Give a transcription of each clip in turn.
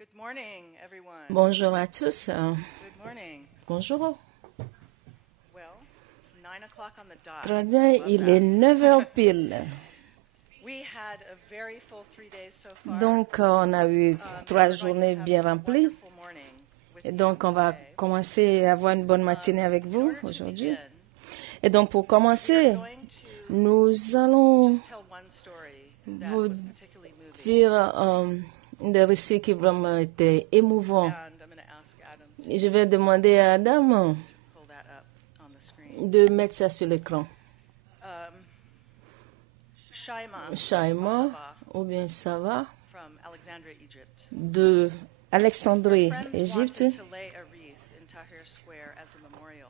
Good morning, everyone. Bonjour à tous. Good morning. Bonjour. Well, it's 9 o'clock on the dot. Très bien, Love il that. est 9 heures pile. We had a very full 3 days so far. Donc, on a eu trois We're going to journées have bien a remplies. wonderful morning with Et you donc, on va today. commencer à avoir une bonne matinée avec In vous order to aujourd'hui. begin, Et donc, pour we commencer, are going to nous allons just tell one story that vous was particularly moving. dire des récits qui vraiment étaient émouvants. And I'm going to ask Adam Et je vais demander à Adam to pull that up on the screen. de mettre ça sur l'écran. Shaima Shaima, Masaba ou bien ça va, from Alexandria, Egypt. de Alexandrie, Friends Égypte. wanted to lay a wreath in Tahrir Square as a memorial.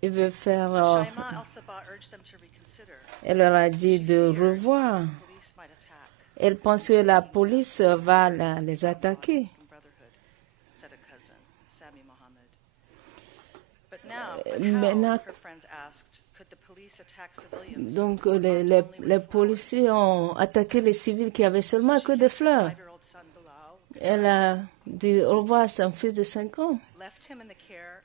Il veut faire... Shaima al-Sabah urged them to reconsider. Elle leur a dit de revoir. Police might attack. Elle pense que la police va les attaquer. Muslim Brotherhood, said a cousin, Sami Mohammed. But Maintenant- her friends asked, could the police attack civilians? Donc, les policiers ont attaqué les civils qui avaient seulement que des fleurs. 5-year-old son Bilal Elle a dit au revoir à son fils de 5 ans. left him in the care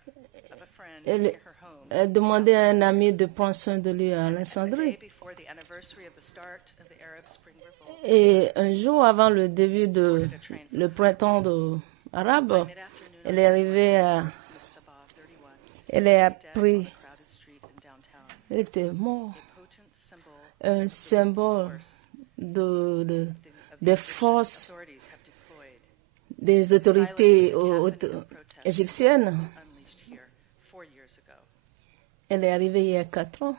of a friend Elle, near her home. elle a demandé à un ami de prendre soin de lui à The day Alexandrie. before the anniversary of the start of the Arab Spring Revolt, Et un jour avant le début le printemps arabe, mid-afternoon, elle est arrivée à... Miss Sabah, 31, Elle a dead on pris... a crowded street in downtown. Elle était morte. Potent symbol Un symbole des forces authorities have deployed. des autorités égyptiennes. Unleashed here 4 years ago. Elle est arrivée il y a 4 ans.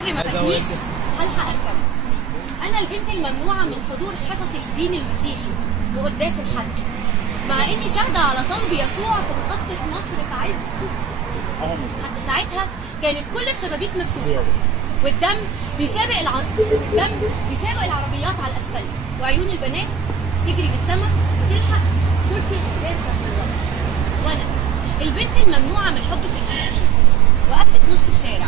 ما فاتنيش هلحق اركب. انا البنت الممنوعه من حضور حصص الدين المسيحي وقداس الحد، مع اني شاهده على صلب يسوع في محطه مصر في عز الصبح. حتى ساعتها كانت كل الشبابيك مفتوحه والدم بيسابق العربيات على الاسفلت، وعيون البنات تجري للسما وتلحق كرسي الازاز من ورا. وانا البنت الممنوعه من حب في الايدين وقفت في نص الشارع،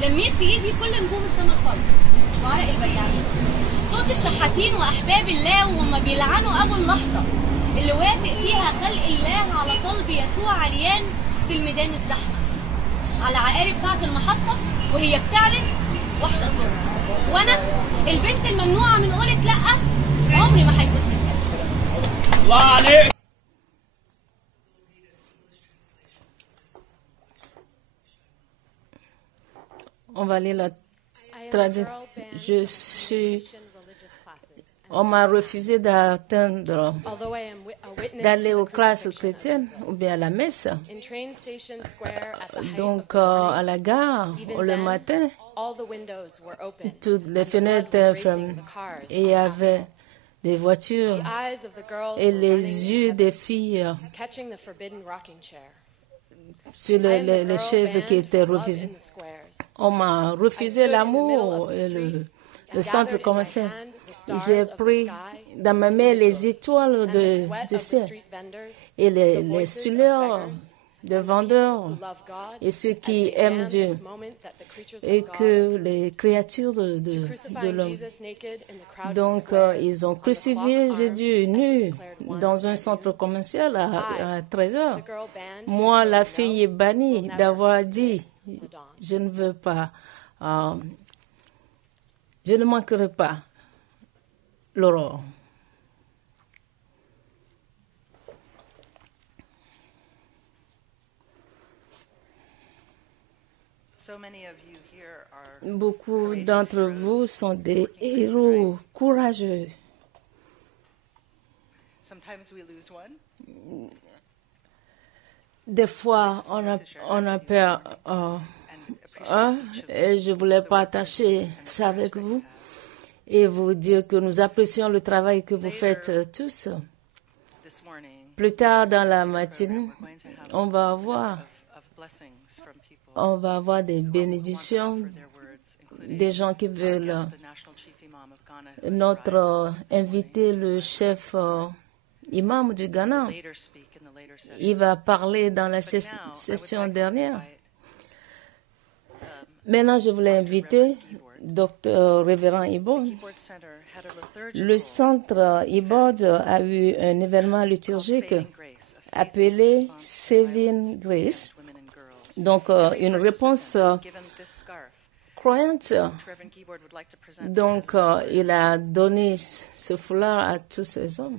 لميت في ايدي كل نجوم السما الخضراء وعرق البياعين، صوت الشحاتين واحباب الله وهم بيلعنوا ابو اللحظه اللي وافق فيها خلق الله على صلب يسوع عريان في الميدان الزحمه، على عقارب ساعه المحطه وهي بتعلن واحده الدرس، وانا البنت الممنوعه من قولة لا عمري ما هيفوتني الكلام. الله عليك. On va lire la traduction. On m'a refusé d'attendre, d'aller aux classes chrétiennes ou bien à la messe. Donc, à la gare, le matin, toutes les fenêtres étaient fermées et il y avait des voitures et les yeux des filles sur les chaises qui étaient refusées. On m'a refusé l'amour et le centre commercial. J'ai pris dans ma main les étoiles du ciel et les sueurs des vendeurs et ceux qui aiment Dieu et que les créatures de l'homme. Donc, ils ont crucifié Jésus nu dans un centre commercial à 13 heures. Moi, la fille est bannie d'avoir dit, je ne veux pas, je ne manquerai pas l'aurore. So many of you here are Beaucoup d'entre vous sont des héros courageux. sometimes we lose one. Des fois, on a peur un, et je voulais partager ça avec vous et vous dire que nous apprécions le travail que vous faites tous. This morning, Plus tard dans la matinée, we're going to have on va avoir, of blessings from people des bénédictions, for their words, including des gens qui veulent the national chief imam of Ghana, who has notre arrived invité, le chef imam du Ghana. later speak in the later session. Il va parler dans la But now, I would session like to dernière. invite Maintenant, je voulais inviter Dr. Révérend Ibon. Keyboard Center had a liturgical Le centre Ibod a eu un événement liturgique saving grace, a appelé Saving Grace, women and girls. donc une réponse Was given this scarf. croyante. Reverend Keyboard would like to present Donc, il a donné ce foulard à tous ces hommes.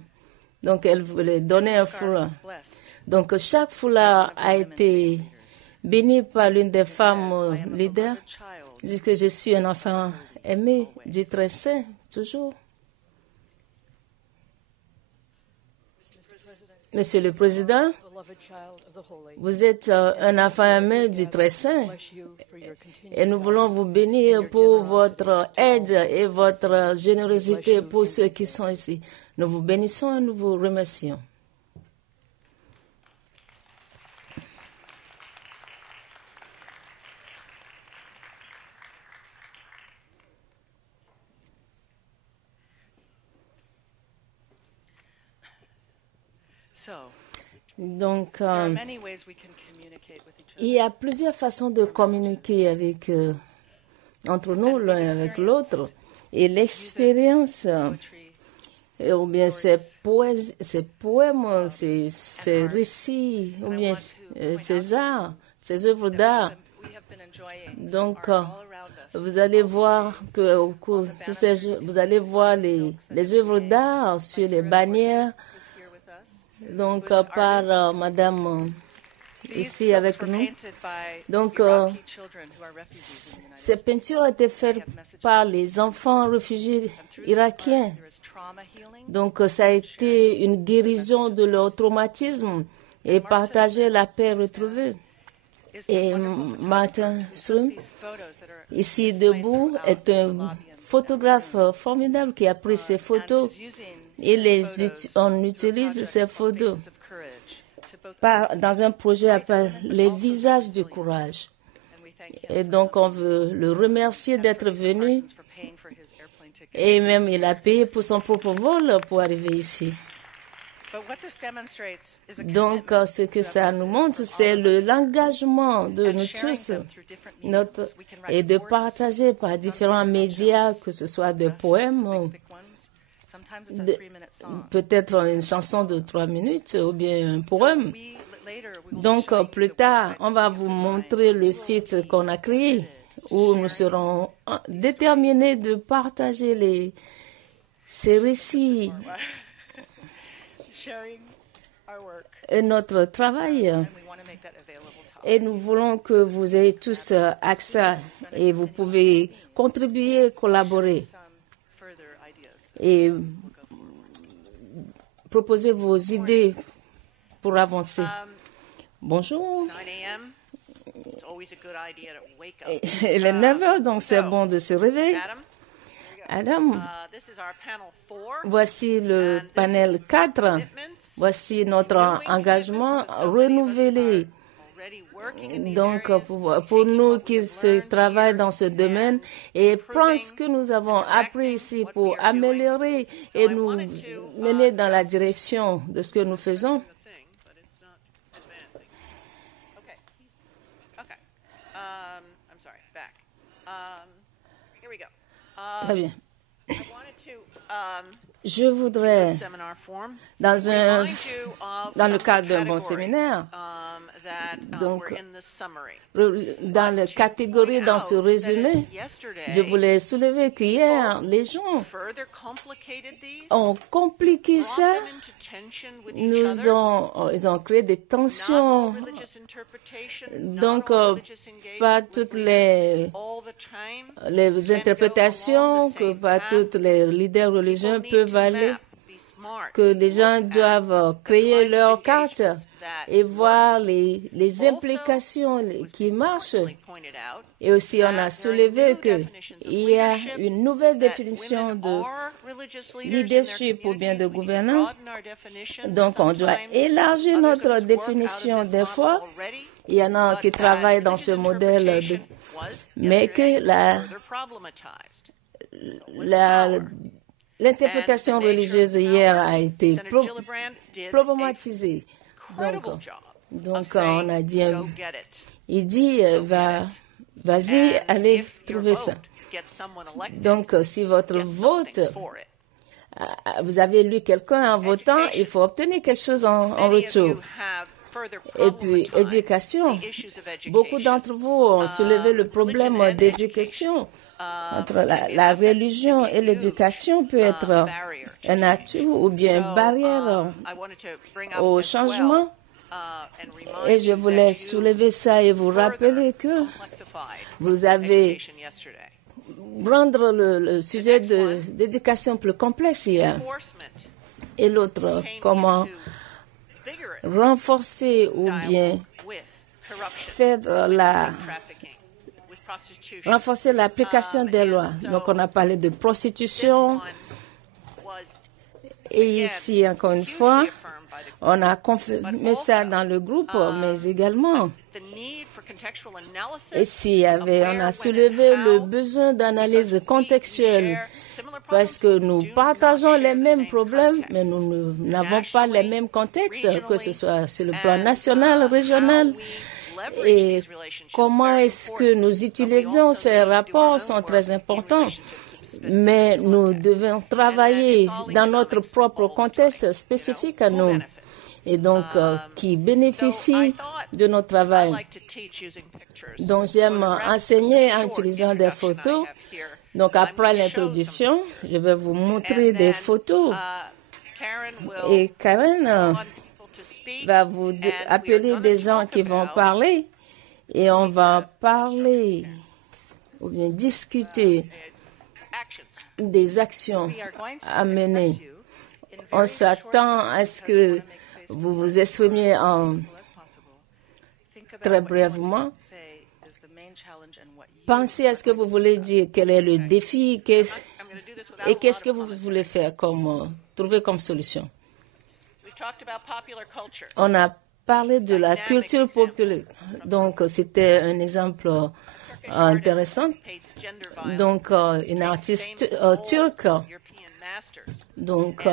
Donc, elle voulait donner un scarf foulard. was blessed. Donc, chaque foulard a été béni par l'une des femmes leaders. Child, Dit que je suis un enfant aimé du très saint, toujours. Monsieur le Président, beloved child of the holy, vous êtes un enfant aimé du très saint bless you for your continued et nous voulons vous bénir pour votre aide et votre générosité pour ceux qui sont ici. Nous vous bénissons et nous vous remercions. so Donc, there are many ways we can communicate with each other. il y a plusieurs façons de communiquer avec, entre nous, l'un avec l'autre. Et l'expérience, Poetry, ou bien ces poèmes, ces récits, ou bien ces arts, ces œuvres d'art. we have been enjoying Donc, art all around us. vous allez voir que au cours de ces jours, vous allez voir les œuvres d'art sur les bannières. Was here with us. Donc, par Madame These ici silks avec were nous. painted by Donc, Iraqi children who are refugees in the United Ces peintures ont été faites par les enfants réfugiés irakiens. There is trauma healing. Donc, ça a été une guérison de leur traumatisme et partager la paix retrouvée. Is Et the wonderful Martin Slum, these photos that are ici debout, est un photographe formidable qui a pris ces photos et on utilise ces photos dans un projet appelé Les visages du courage. Et donc, on veut le remercier d'être venu et même il a payé pour son propre vol pour arriver ici. Donc, ce que ça nous montre, c'est l'engagement de nous tous et de partager par différents médias, que ce soit des poèmes, peut-être une chanson de 3 minutes ou bien un poème. Donc, plus tard, on va vous montrer le site qu'on a créé où nous serons déterminés de partager ces récits et notre travail. Et nous voulons que vous ayez tous accès et vous pouvez contribuer, collaborer et proposer vos idées pour avancer. Bonjour. Il est 9 heures, donc c'est bon de se réveiller. Adam, voici le panel 4. Voici notre engagement renouvelé. Donc, pour nous qui se travaillent dans ce domaine et prendre ce que nous avons appris ici pour améliorer et nous mener dans la direction de ce que nous faisons. Très bien. Je voudrais, dans le cadre d'un bon séminaire, donc, dans la catégorie, dans ce résumé, je voulais soulever qu'hier, les gens ont compliqué ça. Ils ont créé des tensions. Donc, pas toutes les interprétations, que pas tous les leaders religieux peuvent aller, que les gens doivent créer leur carte et voir les implications qui marchent. Et aussi, on a soulevé qu'il y a une nouvelle définition de leadership ou bien de gouvernance. Donc, on doit élargir notre définition des fois. Il y en a qui travaillent dans ce modèle, mais que l'interprétation religieuse hier a été problématisée. Donc on a dit, il dit, va Vas-y, allez trouver ça. Donc, si votre vote, vous avez élu quelqu'un en votant, il faut obtenir quelque chose en retour. Et puis, éducation. Beaucoup d'entre vous ont soulevé le problème d'éducation. Entre la religion et l'éducation peut être un atout ou bien une barrière au changement. Et je voulais soulever ça et vous rappeler que vous avez rendre le sujet d'éducation plus complexe hier. Et l'autre, comment renforcer ou bien faire renforcer l'application des lois. Donc, on a parlé de prostitution. Et ici, encore une fois, on a confirmé ça dans le groupe, mais également, ici, on a soulevé le besoin d'analyse contextuelle parce que nous partageons les mêmes problèmes, mais nous n'avons pas les mêmes contextes, que ce soit sur le plan national, régional. Et comment est-ce que nous utilisons ces rapports sont très importants. Mais nous devons travailler dans notre propre contexte spécifique à nous et donc qui bénéficie de notre travail. Donc, j'aime enseigner en utilisant des photos. Donc, après l'introduction, je vais vous montrer des photos. Et Karen va vous appeler des gens qui vont parler et on va parler ou bien discuter des actions à mener. On s'attend à ce que vous vous exprimiez très brièvement. Pensez à ce que vous voulez dire, quel est le défi et qu'est-ce que vous voulez faire trouver comme solution. On a parlé de la culture populaire. Donc, c'était un exemple intéressant. Donc, une artiste turque. Donc,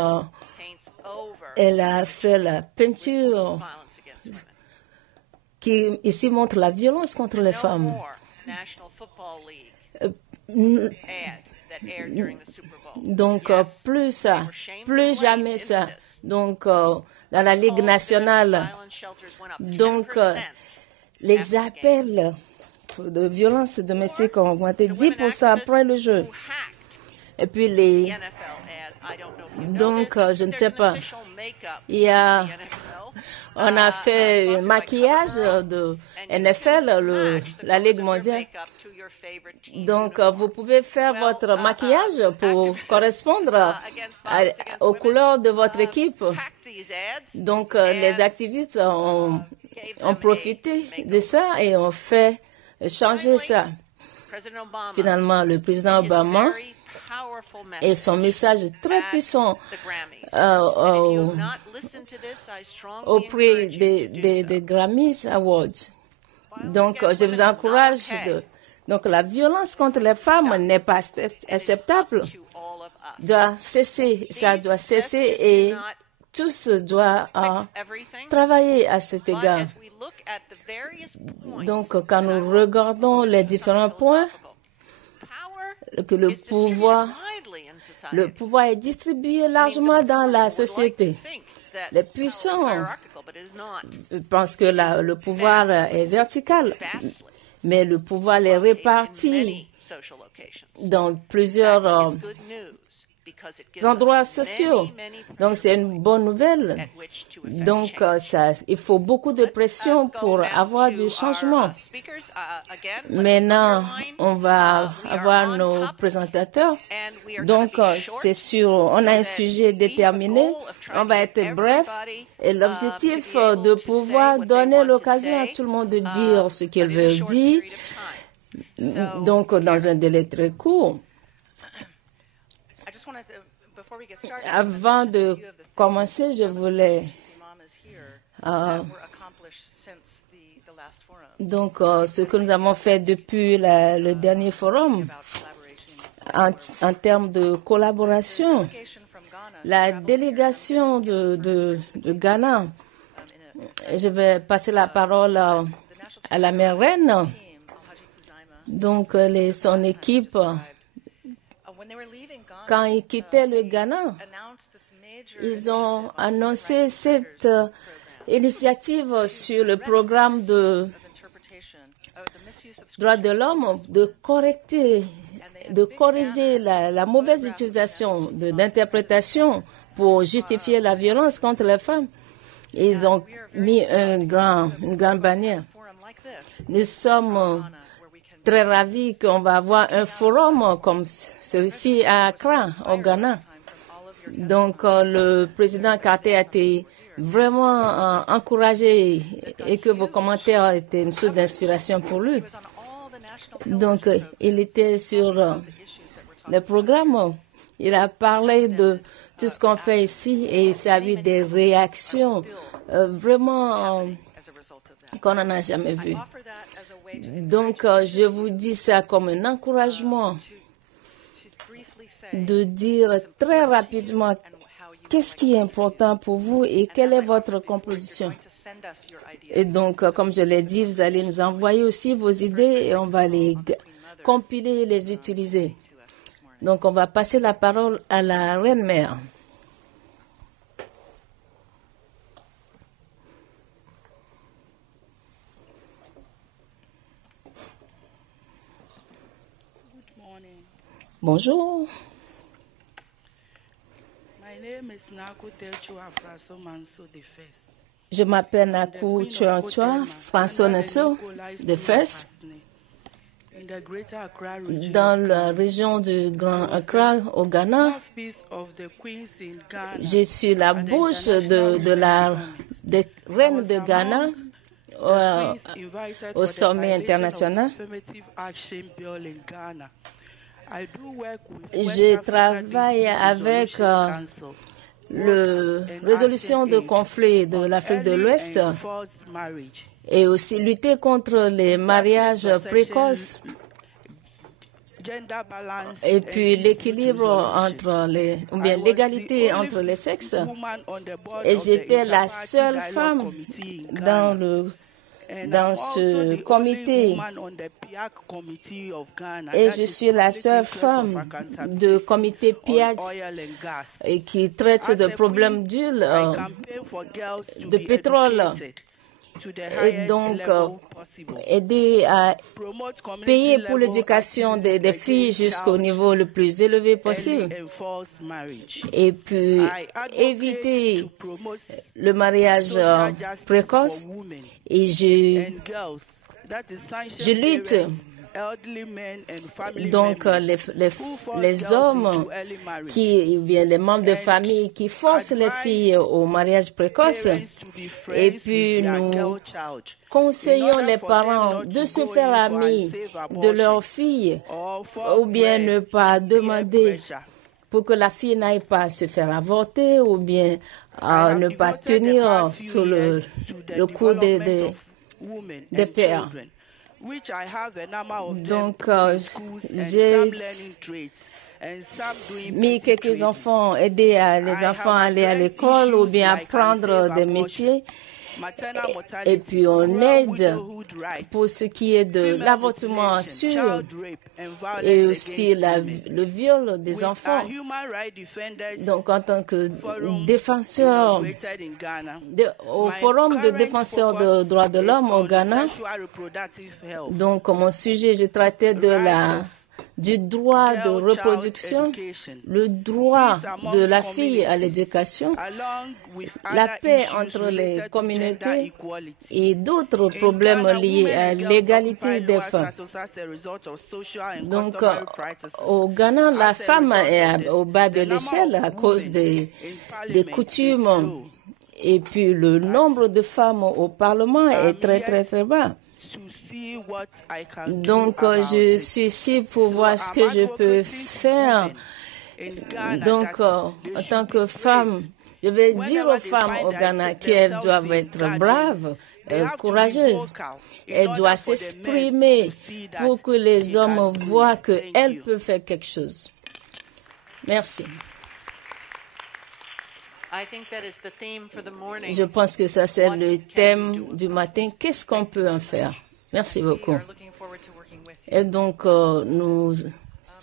elle a fait la peinture qui ici montre la violence contre les femmes. Donc, plus jamais ça. Donc, dans la Ligue nationale, donc, les appels de violence domestique ont augmenté 10% après le jeu. Et puis, donc, je ne sais pas, on a fait un maquillage de NFL, la Ligue mondiale. Donc, vous pouvez faire votre maquillage pour correspondre aux couleurs de votre équipe. Donc, les activistes ont profité de ça et ont fait changer ça. Finalement, le président Obama et son message très puissant au prix des Grammys Awards. Donc, je vous encourage donc, la violence contre les femmes n'est pas acceptable. Doit cesser, ça doit cesser et tous doivent travailler à cet égard. Donc, quand nous regardons les différents points, que le pouvoir est distribué largement dans la société. Les puissants pensent que le pouvoir est vertical, mais le pouvoir est réparti dans plusieurs endroits sociaux. Donc, c'est une bonne nouvelle. Donc, il faut beaucoup de pression pour avoir du changement. Maintenant, on va avoir nos présentateurs. Donc, c'est sûr, on a un sujet déterminé. On va être bref. Et l'objectif de pouvoir donner l'occasion à tout le monde de dire ce qu'il veut dire. Donc, dans un délai très court. Avant de commencer, je voulais donc ce que nous avons fait depuis le dernier forum en termes de collaboration. La délégation de Ghana, je vais passer la parole à la marraine Donc, son équipe, quand ils quittaient le Ghana, ils ont annoncé cette initiative sur le programme de droits de l'homme de corriger la mauvaise utilisation d'interprétation pour justifier la violence contre les femmes. Ils ont mis une grande bannière. Nous sommes très ravis qu'on va avoir un forum comme celui-ci à Accra, au Ghana. Donc, le président Carter a été vraiment encouragé et que vos commentaires étaient une source d'inspiration pour lui. Donc, il était sur le programme. Il a parlé de tout ce qu'on fait ici et ça a eu des réactions vraiment qu'on n'en a jamais vues. Donc, je vous dis ça comme un encouragement de dire très rapidement qu'est-ce qui est important pour vous et quelle est votre contribution. Et donc, comme je l'ai dit, vous allez nous envoyer aussi vos idées et on va les compiler et les utiliser. Donc, on va passer la parole à la reine-mère. Bonjour. Je m'appelle Naku Chua François Nassau de Fès, dans la région du Grand Accra au Ghana. Je suis la bouche de la reine de Ghana au sommet international. Je travaille avec la résolution de conflits de l'Afrique de l'Ouest et aussi lutter contre les mariages précoces et puis l'équilibre entre l'égalité entre les sexes. Et j'étais la seule femme dans ce comité. Et je suis la seule femme du comité PIAD qui traite de problèmes d'huile, de pétrole. Et donc, aider à payer pour l'éducation des filles jusqu'au niveau le plus élevé possible. Et puis, éviter le mariage précoce. Et je lutte. Donc, les hommes les membres de famille qui forcent les filles au mariage précoce, et puis nous conseillons les parents de se faire amis de leurs filles ou bien ne pas demander pour que la fille n'aille pas se faire avorter ou bien ne pas tenir sous le coup des pères. Donc, j'ai mis quelques enfants, aider les enfants à aller à l'école ou bien apprendre des métiers. Et puis, on aide pour ce qui est de l'avortement sûr et aussi le viol des enfants. Donc, en tant que défenseur au Forum de défenseurs des droits de l'homme au Ghana, donc, mon sujet, je traitais du droit de reproduction, le droit de la fille à l'éducation, la paix entre les communautés et d'autres problèmes liés à l'égalité des femmes. Donc, au Ghana, la femme est au bas de l'échelle à cause des coutumes et puis le nombre de femmes au Parlement est très, très, très bas. Donc, je suis ici pour voir ce que je peux faire. Donc, en tant que femme, je vais dire aux femmes au Ghana qu'elles doivent être braves, courageuses. Elles doivent s'exprimer pour que les hommes voient qu'elles peuvent faire quelque chose. Merci. Je pense que ça, c'est le thème du matin. Qu'est-ce qu'on peut en faire? Merci We beaucoup. are looking forward to working with you. Et donc, nous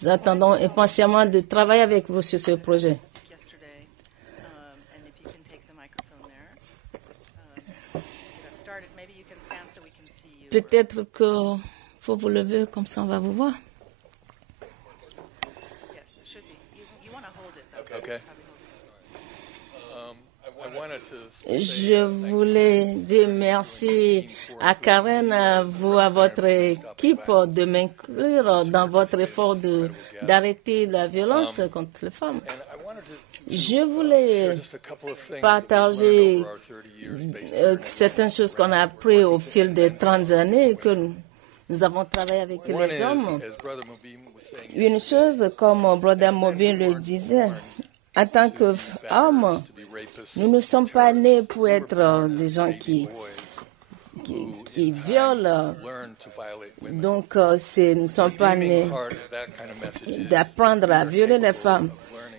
attendons impatiemment de travailler avec vous sur ce projet. Yesterday, and if you can take the microphone there. Get us started. Maybe you can stand so we can see you. Peut-être que faut vous lever, comme ça on va vous voir. Yes, it should be. You want to hold it. Though. Okay. Probably hold it. I wanted to Je voulais dire merci à Karen, à vous, à votre équipe de m'inclure dans votre effort d'arrêter la violence contre les femmes. and I wanted to Je voulais just a couple of things partager that we've learned over our 30 years based certaines choses qu'on a apprises au fil des 30 années que nous avons travaillé avec One les is, hommes. as Brother Mubin was saying, Une chose, comme Brother Mobin le disait, en tant qu'hommes, to be rapists, nous ne sommes pas nés pour être des gens qui violent. learn to violate women. Donc, nous ne sommes pas nés Part of that kind of message is d'apprendre à violer les femmes.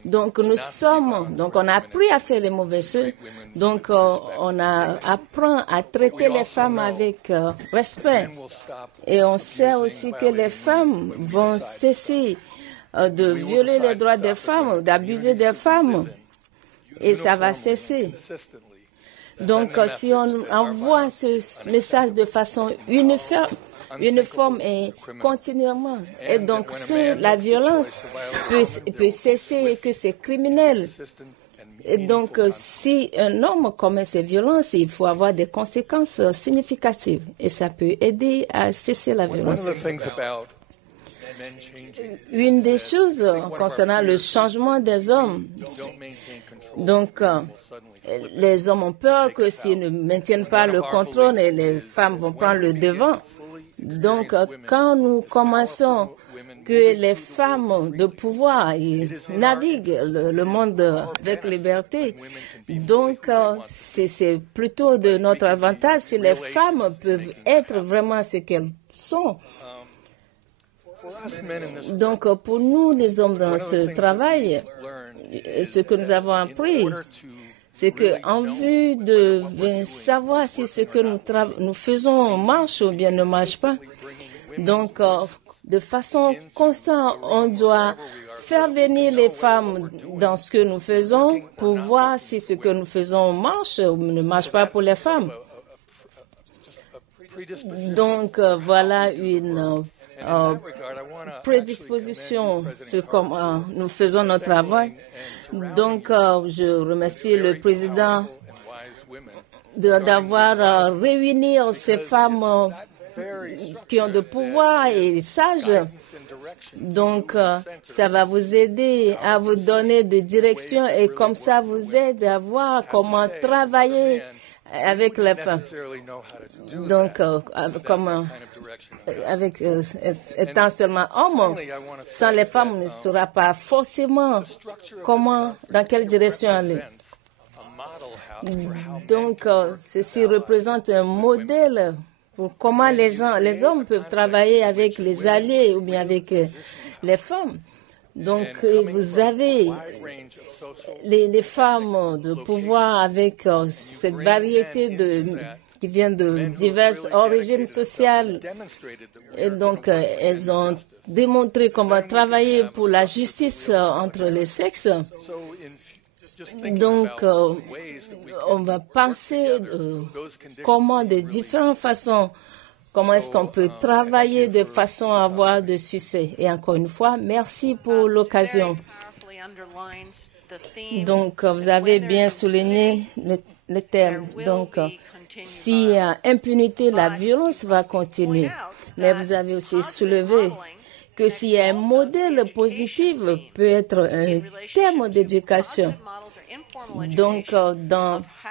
Donc, on a appris à faire les mauvaises choses. Donc, on apprend à traiter les femmes avec respect. we'll stop Et on sait aussi que les femmes vont cesser de violer les droits des femmes, d'abuser des femmes. Et ça va cesser. consistently. Donc, si on envoie ce message de façon uniforme et continuellement, et donc si la violence peut cesser et que c'est criminel, Consistent and et donc si un homme commet ces violences, il faut avoir des conséquences significatives et ça peut aider à cesser la one violence. of the things about men changing Une des choses concernant le changement des hommes, don't maintain control. donc les hommes ont peur que s'ils ne maintiennent pas le contrôle, et les femmes vont prendre le devant. Donc, quand nous commençons que les femmes de pouvoir ils naviguent le monde avec liberté, donc c'est plutôt de notre avantage si les femmes peuvent être vraiment ce qu'elles sont. For us men in this Donc, pour nous, les hommes dans ce travail, ce que nous avons appris, c'est qu'en vue de savoir si ce que nous faisons marche ou bien ne marche pas, donc de façon constante, on doit faire venir les femmes dans ce que nous faisons pour voir si ce que nous faisons marche ou ne marche pas pour les femmes. Donc voilà une prédisposition sur comment nous faisons notre travail. Donc, je remercie le président d'avoir réuni ces femmes qui ont de pouvoir et sages. Donc, ça va vous aider à vous donner de direction et comme ça vous aide à voir comment travailler avec les femmes. Donc, étant seulement homme, sans les femmes, on ne saura pas forcément dans quelle direction aller. Donc, ceci représente un modèle pour comment les hommes peuvent travailler avec les alliés ou bien avec les femmes. Donc, vous avez les femmes de pouvoir avec cette variété qui vient de diverses origines sociales. Et donc, elles ont démontré comment travailler pour la justice entre les sexes. Donc, on va penser comment, de différentes façons, comment est-ce qu'on peut travailler de façon à avoir de succès. Et encore une fois, merci pour l'occasion. Donc, vous avez bien souligné le terme. Donc, s'il y a impunité, la violence va continuer. Mais vous avez aussi soulevé que s'il y a un modèle positif, peut être un thème d'éducation. Donc,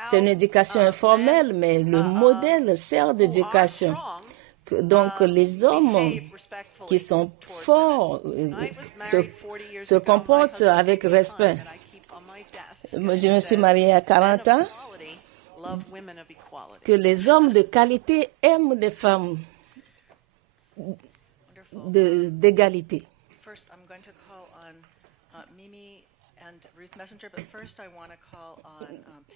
c'est une éducation informelle, mais le modèle sert d'éducation. Donc, les hommes qui sont forts se comportent avec respect. Je me suis mariée à 40 ans. Que les hommes de qualité aiment des femmes d'égalité. and Ruth Messenger, but first I want to call on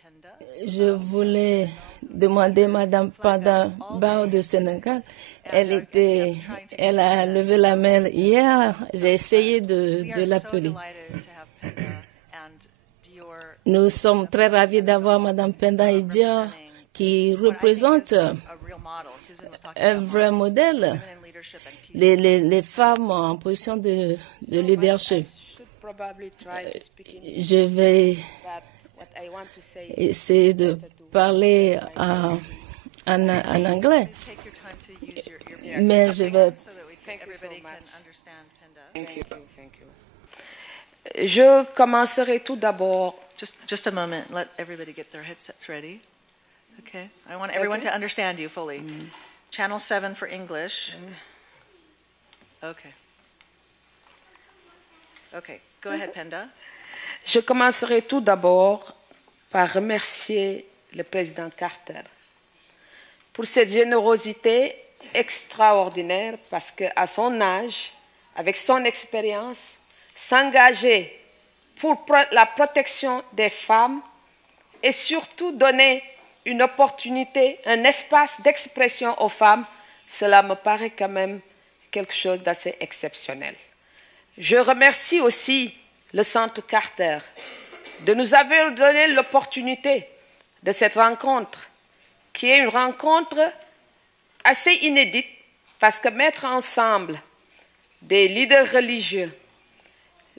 Penda. Je voulais demander Madame Penda Bao de Sénégal. Elle a levé la main hier. J'ai essayé de l'appeler. Nous sommes très ravis d'avoir Madame Penda Idia qui représente un vrai modèle, les femmes en position de leadership. Je vais essayer de parler en anglais, mais je vais... Je commencerai tout d'abord. Just a moment. Let everybody get their headsets ready. Okay. I want everyone to understand you fully. Channel 7 for English. Okay. Okay. Go ahead, Penda. Je commencerai tout d'abord par remercier le président Carter pour cette générosité extraordinaire parce qu'à son âge, avec son expérience, s'engager pour la protection des femmes et surtout donner une opportunité, un espace d'expression aux femmes, cela me paraît quand même quelque chose d'assez exceptionnel. Je remercie aussi le Centre Carter de nous avoir donné l'opportunité de cette rencontre, qui est une rencontre assez inédite, parce que mettre ensemble des leaders religieux,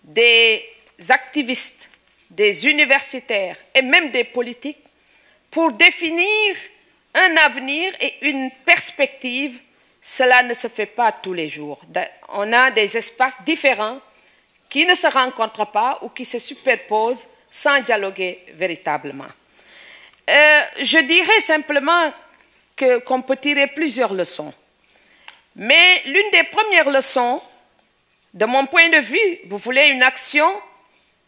des activistes, des universitaires et même des politiques pour définir un avenir et une perspective, cela ne se fait pas tous les jours. On a des espaces différents qui ne se rencontrent pas ou qui se superposent sans dialoguer véritablement. Je dirais simplement qu'on peut tirer plusieurs leçons. Mais l'une des premières leçons, de mon point de vue, vous voulez une action,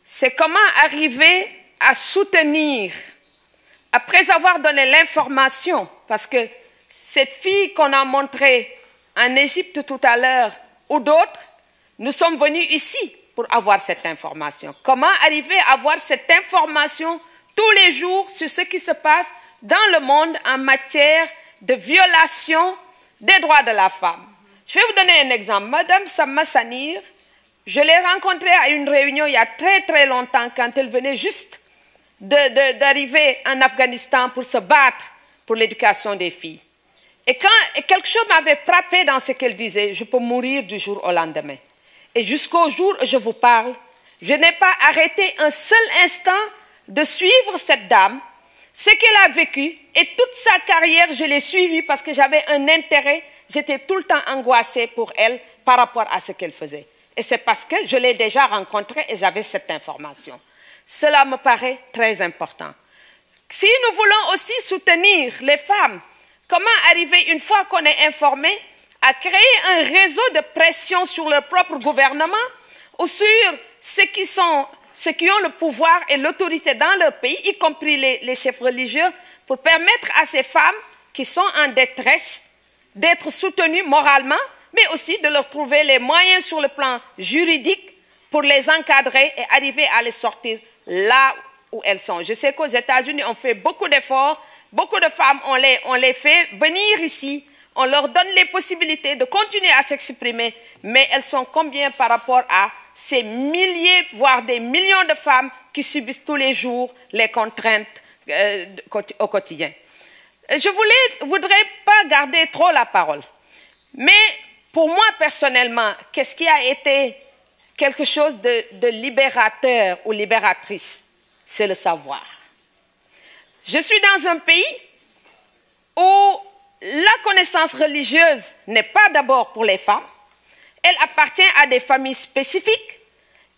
c'est comment arriver à soutenir, après avoir donné l'information, parce que cette fille qu'on a montrée en Égypte tout à l'heure, ou d'autres, nous sommes venus ici pour avoir cette information. Comment arriver à avoir cette information tous les jours sur ce qui se passe dans le monde en matière de violation des droits de la femme. Je vais vous donner un exemple. Madame Samma Sanir, je l'ai rencontrée à une réunion il y a très très longtemps quand elle venait juste d'arriver en Afghanistan pour se battre pour l'éducation des filles. Et quelque chose m'avait frappé dans ce qu'elle disait, je peux mourir du jour au lendemain. Et jusqu'au jour où je vous parle, je n'ai pas arrêté un seul instant de suivre cette dame, ce qu'elle a vécu, et toute sa carrière, je l'ai suivie parce que j'avais un intérêt, j'étais tout le temps angoissée pour elle par rapport à ce qu'elle faisait. Et c'est parce que je l'ai déjà rencontrée et j'avais cette information. Cela me paraît très important. Si nous voulons aussi soutenir les femmes, comment arriver, une fois qu'on est informé, à créer un réseau de pression sur leur propre gouvernement ou sur ceux qui ont le pouvoir et l'autorité dans leur pays, y compris les chefs religieux, pour permettre à ces femmes qui sont en détresse d'être soutenues moralement, mais aussi de leur trouver les moyens sur le plan juridique pour les encadrer et arriver à les sortir là où elles sont. Je sais qu'aux États-Unis, on fait beaucoup d'efforts, beaucoup de femmes, on les fait venir ici, on leur donne les possibilités de continuer à s'exprimer, mais elles sont combien par rapport à ces milliers, voire des millions de femmes qui subissent tous les jours les contraintes au quotidien. Je voudrais pas garder trop la parole, mais pour moi personnellement, qu'est-ce qui a été quelque chose de libérateur ou libératrice? C'est le savoir. Je suis dans un pays où la connaissance religieuse n'est pas d'abord pour les femmes, elle appartient à des familles spécifiques.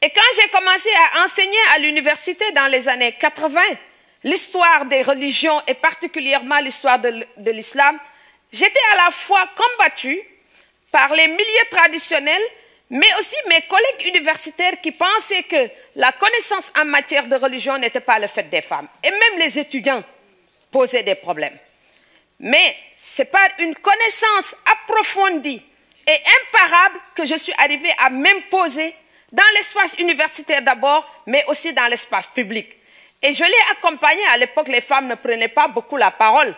Et quand j'ai commencé à enseigner à l'université dans les années 80, l'histoire des religions et particulièrement l'histoire de l'islam, j'étais à la fois combattue par les milieux traditionnels, mais aussi mes collègues universitaires qui pensaient que la connaissance en matière de religion n'était pas le fait des femmes. Et même les étudiants posaient des problèmes. Mais c'est par une connaissance approfondie et imparable que je suis arrivée à m'imposer dans l'espace universitaire d'abord, mais aussi dans l'espace public. Et je l'ai accompagné, à l'époque, les femmes ne prenaient pas beaucoup la parole.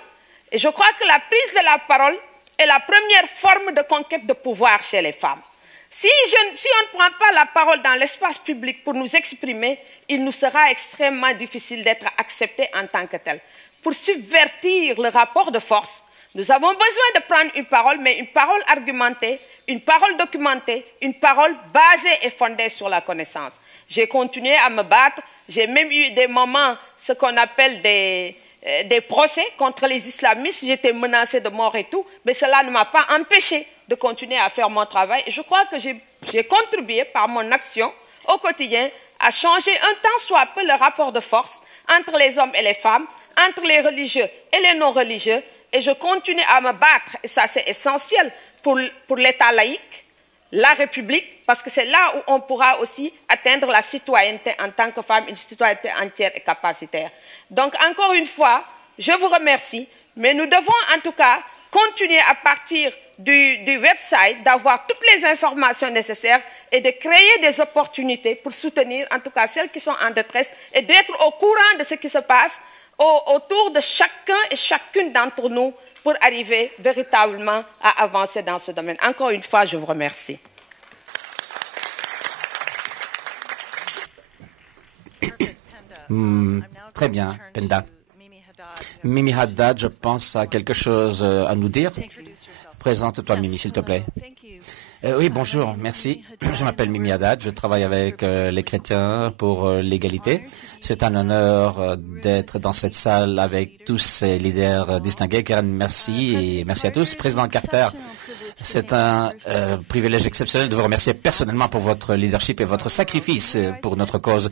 Et je crois que la prise de la parole est la première forme de conquête de pouvoir chez les femmes. Si on ne prend pas la parole dans l'espace public pour nous exprimer, il nous sera extrêmement difficile d'être acceptés en tant que tels. Pour subvertir le rapport de force, nous avons besoin de prendre une parole, mais une parole argumentée, une parole documentée, une parole basée et fondée sur la connaissance. J'ai continué à me battre, j'ai même eu des moments, ce qu'on appelle des procès contre les islamistes, j'étais menacée de mort et tout, mais cela ne m'a pas empêché de continuer à faire mon travail. Et je crois que j'ai contribué par mon action au quotidien à changer un tant soit peu le rapport de force entre les hommes et les femmes, entre les religieux et les non-religieux, et je continue à me battre, et ça c'est essentiel pour l'État laïque, la République, parce que c'est là où on pourra aussi atteindre la citoyenneté en tant que femme, une citoyenneté entière et capacitaire. Donc encore une fois, je vous remercie, mais nous devons en tout cas continuer à partir du website, d'avoir toutes les informations nécessaires et de créer des opportunités pour soutenir en tout cas celles qui sont en détresse et d'être au courant de ce qui se passe autour de chacun et chacune d'entre nous pour arriver véritablement à avancer dans ce domaine. Encore une fois, je vous remercie. Très bien, Penda. Mimi Haddad, je pense, a quelque chose à nous dire. Présente-toi, Mimi, s'il te plaît. Oui, bonjour, merci. Je m'appelle Mimi Haddad, je travaille avec les chrétiens pour l'égalité. C'est un honneur d'être dans cette salle avec tous ces leaders distingués. Karen, merci et merci à tous. Président Carter, c'est un privilège exceptionnel de vous remercier personnellement pour votre leadership et votre sacrifice pour notre cause.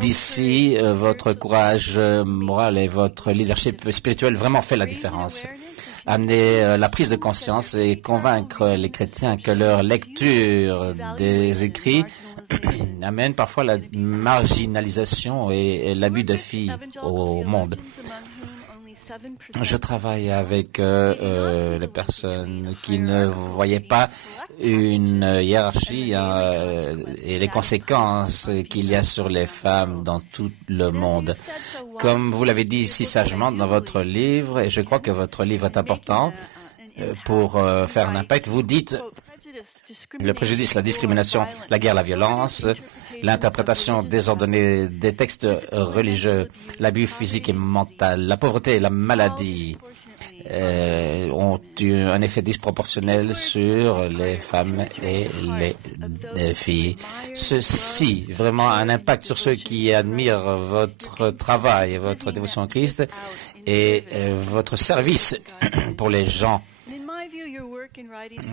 D'ici, votre courage moral et votre leadership spirituel vraiment fait la différence. Amener la prise de conscience et convaincre les chrétiens que leur lecture des écrits amène parfois la marginalisation et l'abus de filles au monde. Je travaille avec les personnes qui ne voyaient pas une hiérarchie et les conséquences qu'il y a sur les femmes dans tout le monde. Comme vous l'avez dit si sagement dans votre livre, et je crois que votre livre est important pour faire un impact, vous dites le préjudice, la discrimination, la guerre, la violence, l'interprétation désordonnée des textes religieux, l'abus physique et mental, la pauvreté et la maladie ont eu un effet disproportionnel sur les femmes et les filles. Ceci, vraiment, a un impact sur ceux qui admirent votre travail, votre dévotion au Christ et votre service pour les gens.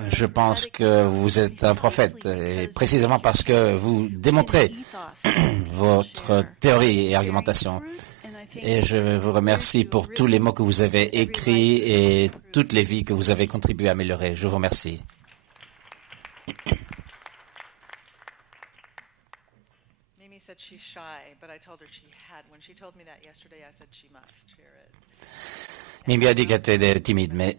Je pense que vous êtes un prophète, et précisément parce que vous démontrez votre théorie et argumentation. Et je vous remercie pour tous les mots que vous avez écrits et toutes les vies que vous avez contribué à améliorer. Je vous remercie. Mimi said she's shy, but I told her she had. When she told me that yesterday, I said she must hear it. Mimi a dit qu'elle était timide, mais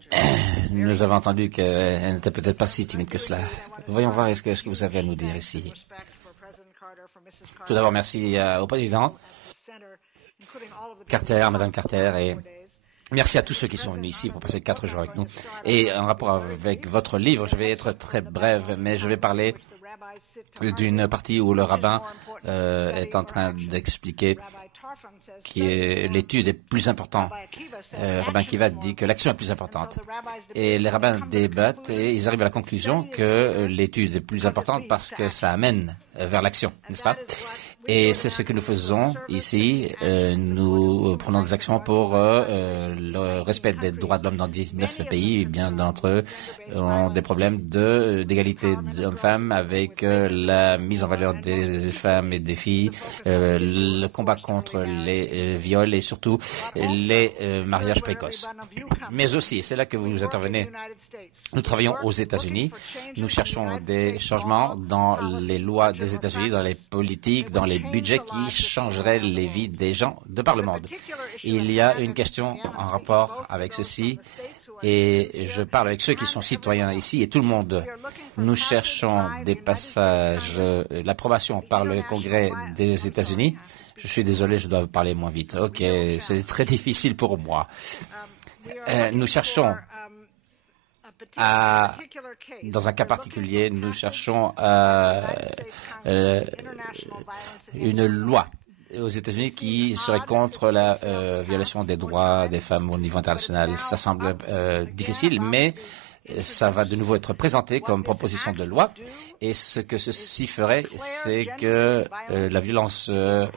nous avons entendu qu'elle n'était peut-être pas si timide que cela. Voyons voir ce que vous avez à nous dire ici. Tout d'abord, merci au président Carter, Madame Carter, et merci à tous ceux qui sont venus ici pour passer 4 jours avec nous. Et en rapport avec votre livre, je vais être très brève, mais je vais parler d'une partie où le rabbin est en train d'expliquer qui est l'étude est plus importante. Rabbin Kiva dit que l'action est plus importante. Et les rabbins débattent et ils arrivent à la conclusion que l'étude est plus importante parce que ça amène vers l'action, n'est-ce pas? Et c'est ce que nous faisons ici. Nous prenons des actions pour le respect des droits de l'homme dans 19 pays. Bien d'entre eux ont des problèmes d'égalité d'hommes-femmes avec la mise en valeur des femmes et des filles, le combat contre les viols et surtout les mariages précoces. Mais aussi, c'est là que vous intervenez. Nous travaillons aux États-Unis. Nous cherchons des changements dans les lois des États-Unis, dans les politiques, dans les budgets qui changeraient les vies des gens de par le monde. Il y a une question en rapport avec ceci. Et je parle avec ceux qui sont citoyens ici et tout le monde. Nous cherchons des passages, l'approbation par le Congrès des États-Unis. Je suis désolé, je dois parler moins vite. Ok, c'est très difficile pour moi. Nous cherchons dans un cas particulier, nous cherchons une loi aux États-Unis qui serait contre la violation des droits des femmes au niveau international. Ça semble difficile, mais ça va de nouveau être présenté comme proposition de loi. Et ce que ceci ferait, c'est que la violence de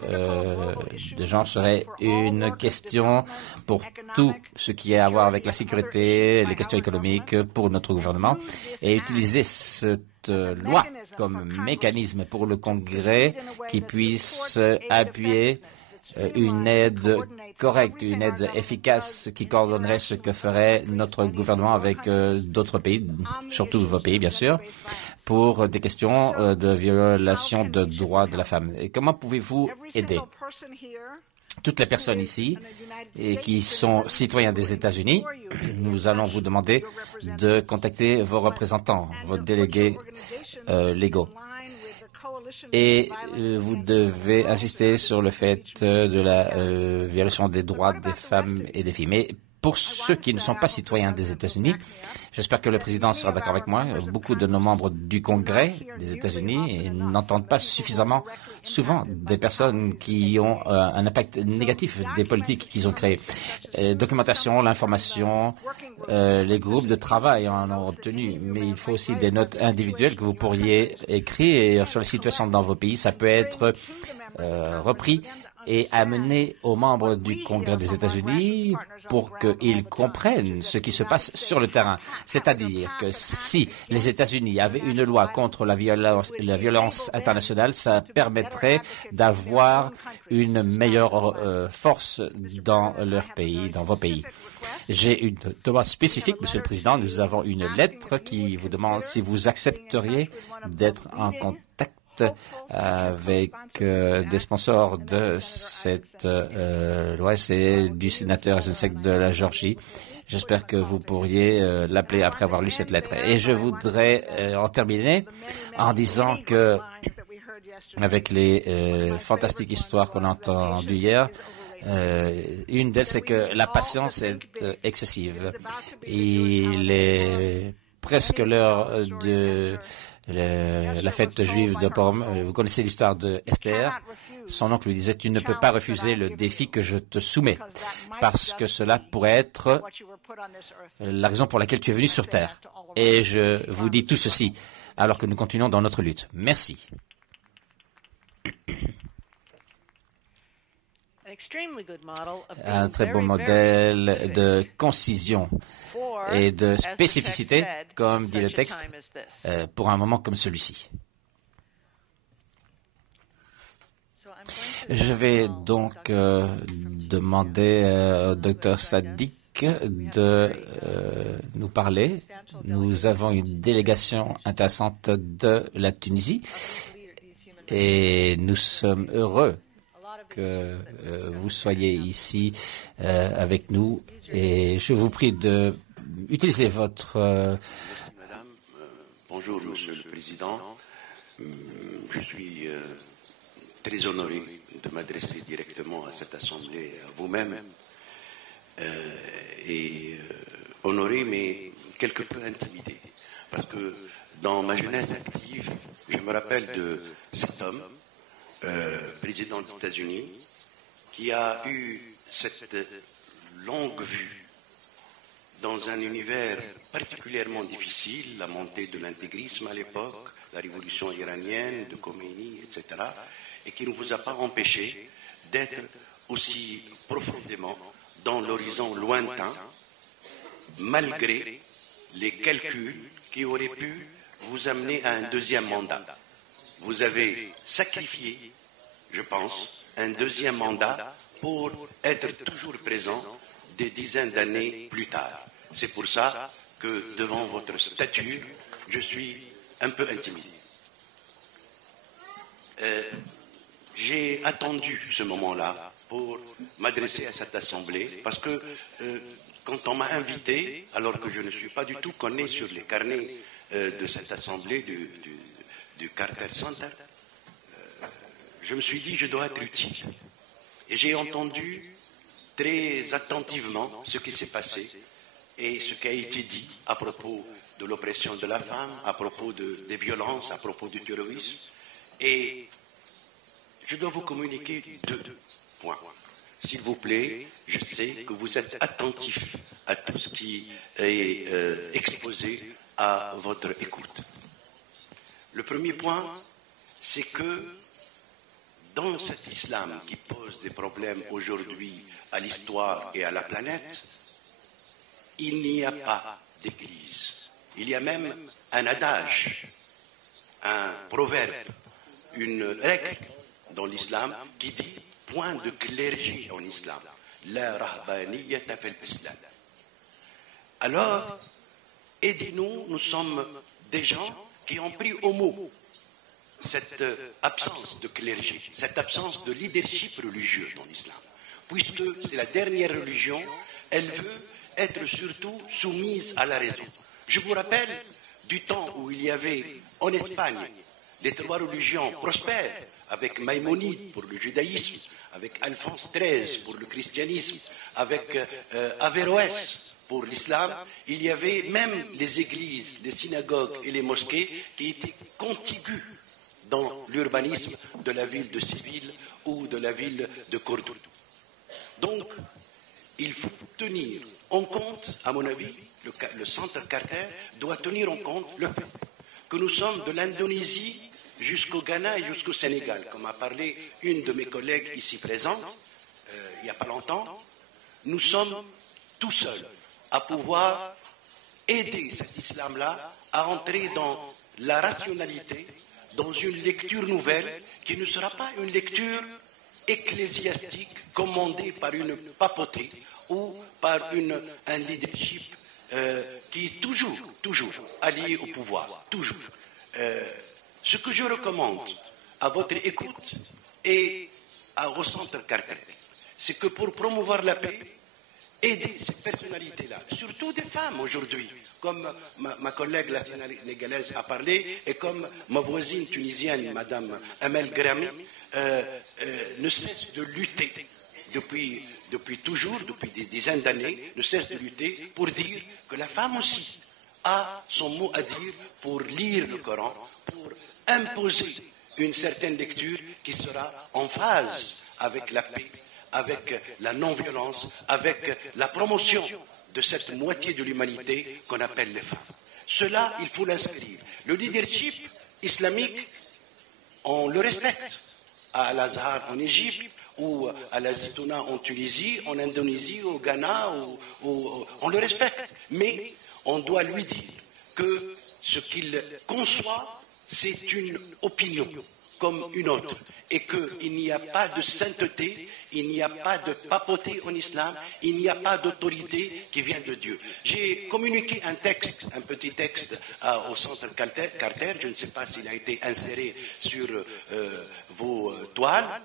genre serait une question pour tout ce qui a à voir avec la sécurité, les questions économiques pour notre gouvernement. Et utiliser cette loi comme mécanisme pour le Congrès qui puisse appuyer une aide correcte, une aide efficace qui coordonnerait ce que ferait notre gouvernement avec d'autres pays, surtout vos pays bien sûr, pour des questions de violation de droits de la femme. Et comment pouvez-vous aider toutes les personnes ici et qui sont citoyens des États-Unis? Nous allons vous demander de contacter vos représentants, vos délégués légaux. Et vous devez insister sur le fait de la violation des droits des femmes et des filles. Mais pour ceux qui ne sont pas citoyens des États-Unis, j'espère que le président sera d'accord avec moi. Beaucoup de nos membres du Congrès des États-Unis n'entendent pas suffisamment souvent des personnes qui ont un impact négatif des politiques qu'ils ont créées. Documentation, l'information, les groupes de travail en ont obtenu, mais il faut aussi des notes individuelles que vous pourriez écrire sur la situation dans vos pays. Ça peut être repris et amener aux membres du Congrès des États-Unis pour qu'ils comprennent ce qui se passe sur le terrain. C'est-à-dire que si les États-Unis avaient une loi contre la violence internationale, ça permettrait d'avoir une meilleure force dans leur pays, dans vos pays. J'ai une demande spécifique, Monsieur le Président. Nous avons une lettre qui vous demande si vous accepteriez d'être en contact avec des sponsors de cette loi. C'est du sénateur Zensek de la Géorgie. J'espère que vous pourriez l'appeler après avoir lu cette lettre. Et je voudrais en terminer en disant que, avec les fantastiques histoires qu'on a entendues hier, une d'elles, c'est que la patience est excessive. Il est presque l'heure de la fête juive de Purim. Vous connaissez l'histoire de Esther. Son oncle lui disait, tu ne peux pas refuser le défi que je te soumets, parce que cela pourrait être la raison pour laquelle tu es venu sur terre. Et je vous dis tout ceci, alors que nous continuons dans notre lutte. Merci. Un très beau modèle de concision et de spécificité, comme dit le texte, pour un moment comme celui-ci. Je vais donc demander au Dr Sadik de nous parler. Nous avons une délégation intéressante de la Tunisie et nous sommes heureux que vous soyez ici avec nous, et je vous prie de utiliser votre... Madame, bonjour Monsieur le Président. Je suis très honoré de m'adresser directement à cette Assemblée, à vous-même, et honoré mais quelque peu intimidé, parce que dans ma jeunesse active, je me rappelle de cet homme, président des États-Unis, qui a eu cette longue vue dans un univers particulièrement difficile, la montée de l'intégrisme à l'époque, la révolution iranienne, de Khomeini, etc., et qui ne vous a pas empêché d'être aussi profondément dans l'horizon lointain, malgré les calculs qui auraient pu vous amener à un deuxième mandat. Vous avez sacrifié, je pense, un deuxième mandat pour être toujours présent des dizaines d'années plus tard. C'est pour ça que, devant votre stature, je suis un peu intimidé. J'ai attendu ce moment-là pour m'adresser à cette Assemblée, parce que quand on m'a invité, alors que je ne suis pas du tout connu sur les carnets de cette assemblée du Carter Center, je me suis dit, je dois être utile. Et j'ai entendu très attentivement ce qui s'est passé et ce qui a été dit à propos de l'oppression de la femme, à propos des violences, à propos du terrorisme. Et je dois vous communiquer deux points. S'il vous plaît, je sais que vous êtes attentifs à tout ce qui est exposé à votre écoute. Le premier point, c'est que dans cet islam qui pose des problèmes aujourd'hui à l'histoire et à la planète, il n'y a pas d'église. Il y a même un adage, un proverbe, une règle dans l'islam qui dit point de clergé en islam. La rahbaniyata fil islam. Alors, aidez-nous, nous sommes des gens qui ont pris au mot cette absence de clergé, cette absence de leadership religieux dans l'islam. Puisque c'est la dernière religion, elle veut être surtout soumise à la raison. Je vous rappelle du temps où il y avait en Espagne les trois religions prospères, avec Maïmonide pour le judaïsme, avec Alphonse XIII pour le christianisme, avec Averroès pour l'islam, il y avait même les églises, les synagogues et les mosquées qui étaient contiguës dans l'urbanisme de la ville de Séville ou de la ville de Cordoue. Donc, il faut tenir en compte, à mon avis, le centre Carter doit tenir en compte le fait que nous sommes de l'Indonésie jusqu'au Ghana et jusqu'au Sénégal. Comme a parlé une de mes collègues ici présente, il n'y a pas longtemps, nous sommes tout seuls à pouvoir aider cet islam-là à entrer dans la rationalité, dans une lecture nouvelle qui ne sera pas une lecture ecclésiastique commandée par une papauté ou par un leadership qui est toujours allié au pouvoir, toujours. Ce que je recommande à votre écoute et au centre Carter, c'est que pour promouvoir la paix, aider ces personnalités-là, surtout des femmes aujourd'hui, comme ma collègue la sénégalaise a parlé, et comme ma voisine tunisienne, Madame Amel Grami, ne cesse de lutter depuis toujours, depuis des dizaines d'années, ne cesse de lutter pour dire que la femme aussi a son mot à dire pour lire le Coran, pour imposer une certaine lecture qui sera en phase avec la paix, avec la non-violence, avec la promotion de cette moitié de l'humanité qu'on appelle les femmes. Cela, il faut l'inscrire. Le leadership islamique, on le respecte. À Al-Azhar en Égypte, ou à la Zitouna en Tunisie, en Indonésie, au Ghana, on le respecte. Mais on doit lui dire que ce qu'il conçoit, c'est une opinion comme une autre, et qu'il n'y a pas de sainteté, il n'y a pas de papauté en islam, il n'y a pas d'autorité qui vient de Dieu. J'ai communiqué un petit texte au centre Carter, je ne sais pas s'il a été inséré sur vos toiles,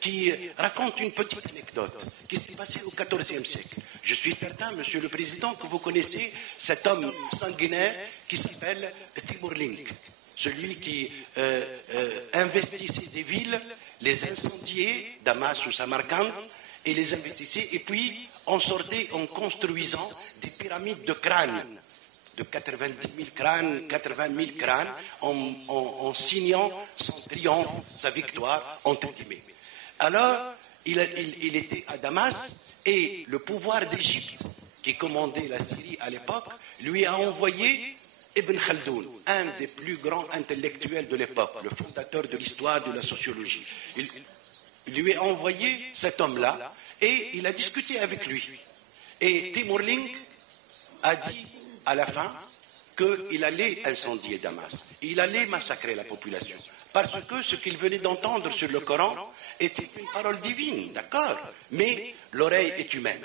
qui raconte une petite anecdote qui s'est passée au XIVe siècle. Je suis certain, Monsieur le Président, que vous connaissez cet homme sanguinaire qui s'appelle Timur-Lenk, celui qui investissait des villes, les incendiait, Damas ou Samarcande, et les investissait, et puis on sortait en construisant des pyramides de crânes, de 90 000 crânes, 80 000 crânes, en signant son triomphe, sa victoire, entre guillemets. Alors, il était à Damas, et le pouvoir d'Égypte, qui commandait la Syrie à l'époque, lui a envoyé Ibn Khaldoun, un des plus grands intellectuels de l'époque, le fondateur de l'histoire de la sociologie. Il lui a envoyé cet homme-là, et il a discuté avec lui. Et Timur-Lenk a dit à la fin qu'il allait incendier Damas, il allait massacrer la population, parce que ce qu'il venait d'entendre sur le Coran était une parole divine, d'accord, mais l'oreille est humaine,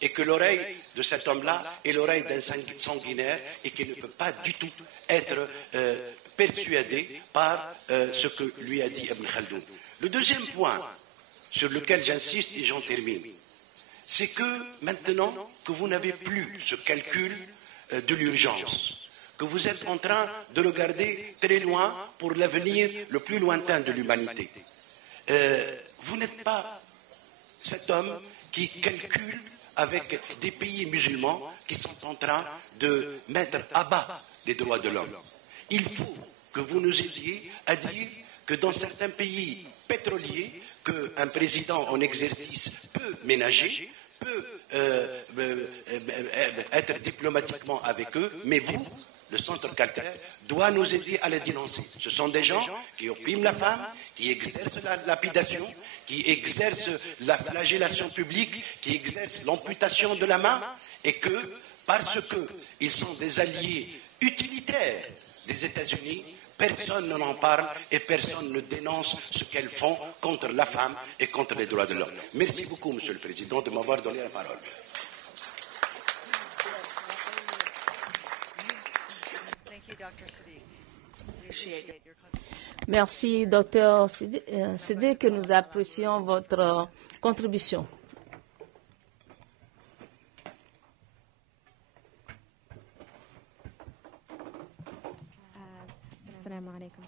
et que l'oreille de cet homme-là est l'oreille d'un sanguinaire, et qu'il ne peut pas du tout être persuadé par ce que lui a dit Ibn Khaldoun. Le deuxième point sur lequel j'insiste et j'en termine, c'est que maintenant que vous n'avez plus ce calcul de l'urgence, que vous êtes en train de regarder très loin pour l'avenir le plus lointain de l'humanité, vous n'êtes pas cet homme qui calcule avec des pays musulmans qui sont en train de mettre à bas les droits de l'homme. Il faut que vous nous aidiez à dire que dans certains pays pétroliers, qu'un président en exercice peut ménager, peut être diplomatiquement avec eux, mais vous, le Centre Carter, doit nous aider à les dénoncer. Ce sont des gens qui oppriment la femme, qui exercent la lapidation, qui exercent la flagellation publique, qui exercent l'amputation de la main, et que, parce qu'ils sont des alliés utilitaires des États-Unis, personne n'en parle et personne ne dénonce ce qu'elles font contre la femme et contre les droits de l'homme. Merci beaucoup, Monsieur le Président, de m'avoir donné la parole. Merci, Dr. Siddiq, que nous apprécions votre contribution. Assalamu alaikum.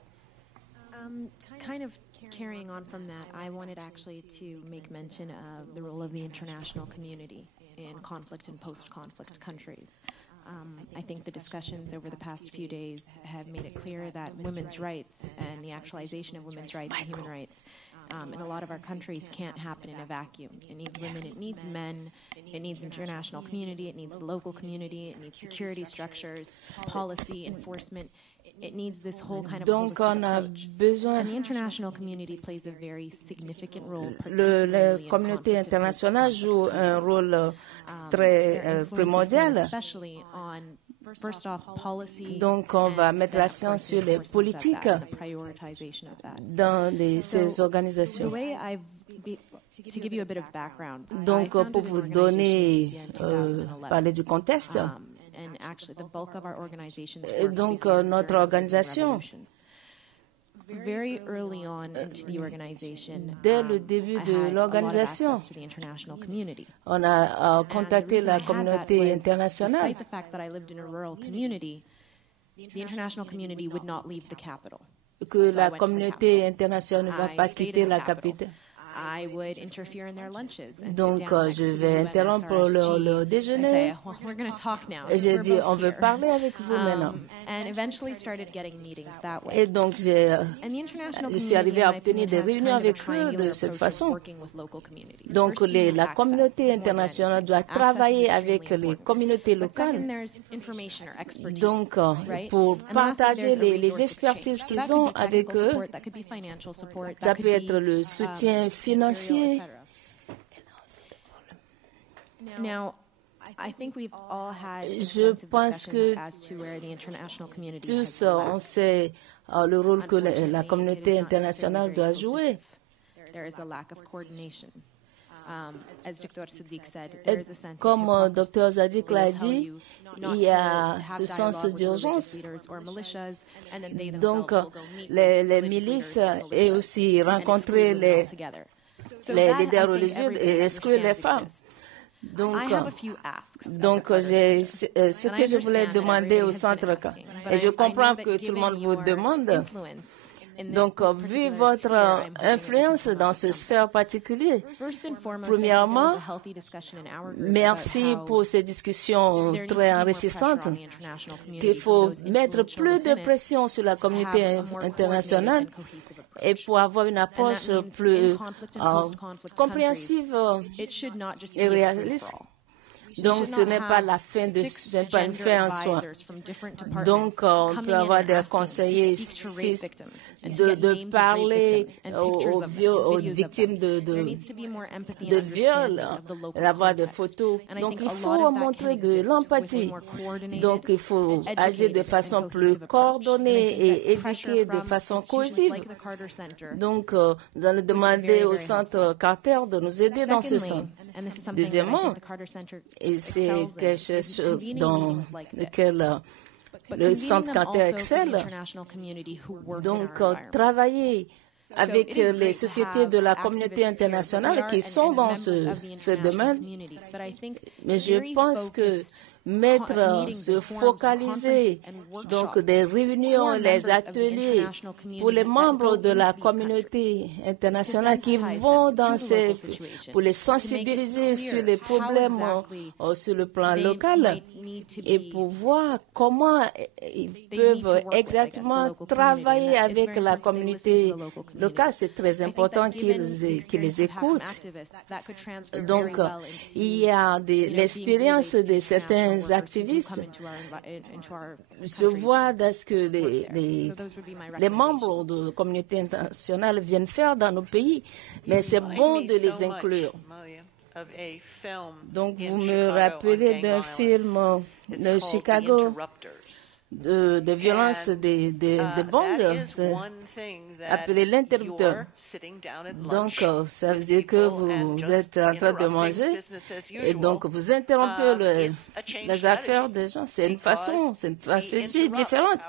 Kind of carrying on from that, I wanted actually to make mention of the role of the international community in conflict and post-conflict countries. I think the discussions over the past few days have made it clear that women's rights and the actualization of women's rights and human rights in a lot of our countries can't happen in a vacuum. It needs women, it needs men, it needs international community, it needs the local community, it needs security structures, policy, enforcement. It needs this whole kind of Donc, on a besoin. And the international community plays a very significant role. La communauté internationale joue un rôle très primordial. Donc, on va mettre l'accent sur les politiques dans ces organisations. Donc, pour vous donner, parler du contexte, et donc notre organisation, dès le début de l'organisation, on a contacté la communauté internationale. Que la communauté internationale ne va pas quitter la capitale. Donc, je vais interrompre leur déjeuner. Et j'ai dit, on veut parler avec vous maintenant. Et donc, je suis arrivée à obtenir des réunions avec eux de cette façon. Donc, la communauté internationale doit travailler avec les communautés locales. Donc, pour partager les expertises qu'ils ont avec eux, ça peut être le soutien financier. Je pense que tous on sait le rôle que la communauté internationale doit jouer. Comme Dr. Siddiq l'a dit, il y a ce sens d'urgence. Donc, les milices et aussi rencontrer les leaders religieux et exclure les femmes. Donc, ce que je voulais demander au centre, et je comprends que tout le monde vous demande. Donc, vu votre influence dans ce sphère particulier, premièrement, merci pour ces discussions très enrichissantes, qu'il faut mettre plus de pression sur la communauté internationale et pour avoir une approche plus compréhensive et réaliste. Donc, ce n'est pas la fin ce n'est pas une fin en soi. Donc, on peut avoir des conseillers de parler aux victimes de viol, d'avoir des photos. Donc, il faut montrer de l'empathie. Donc, il faut agir de façon plus coordonnée et éduquer de façon cohésive. Donc, nous allons demander au Centre Carter de nous aider dans ce sens. Deuxièmement, et c'est quelque chose dans lequel le Centre Carter excelle. Donc, travailler avec les sociétés de la communauté internationale qui sont dans ce domaine. Mais je pense que se focaliser, donc des réunions, les ateliers pour les membres de la communauté internationale qui vont pour les sensibiliser sur les problèmes sur le plan local et pour voir comment ils peuvent exactement travailler avec la communauté locale. C'est très important qu'ils les écoutent. Donc, il y a l'expérience de certains activistes. Je vois ce que les membres de la communauté internationale viennent faire dans nos pays, mais c'est bon de les inclure. Donc, vous me rappelez d'un film de Chicago de violence des bandes, appelé l'interrupteur. Donc, ça veut dire que vous êtes en train de manger et donc vous interrompez les affaires des gens. C'est une façon, c'est une stratégie différente.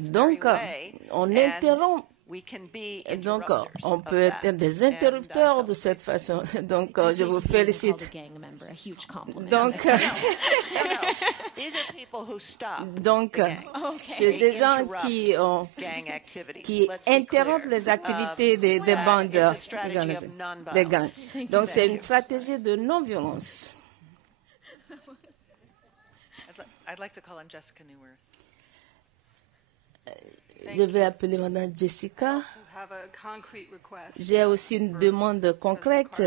Donc, on interrompt. Et donc, on peut être des interrupteurs de cette façon. Donc, je vous félicite. Donc, c'est des gens qui interrompent les activités des bandes, des gangs. Donc, c'est une stratégie de non-violence. I'd like to call on Jessica Neuwirth. Je vais appeler Mme Jessica. J'ai aussi une demande concrète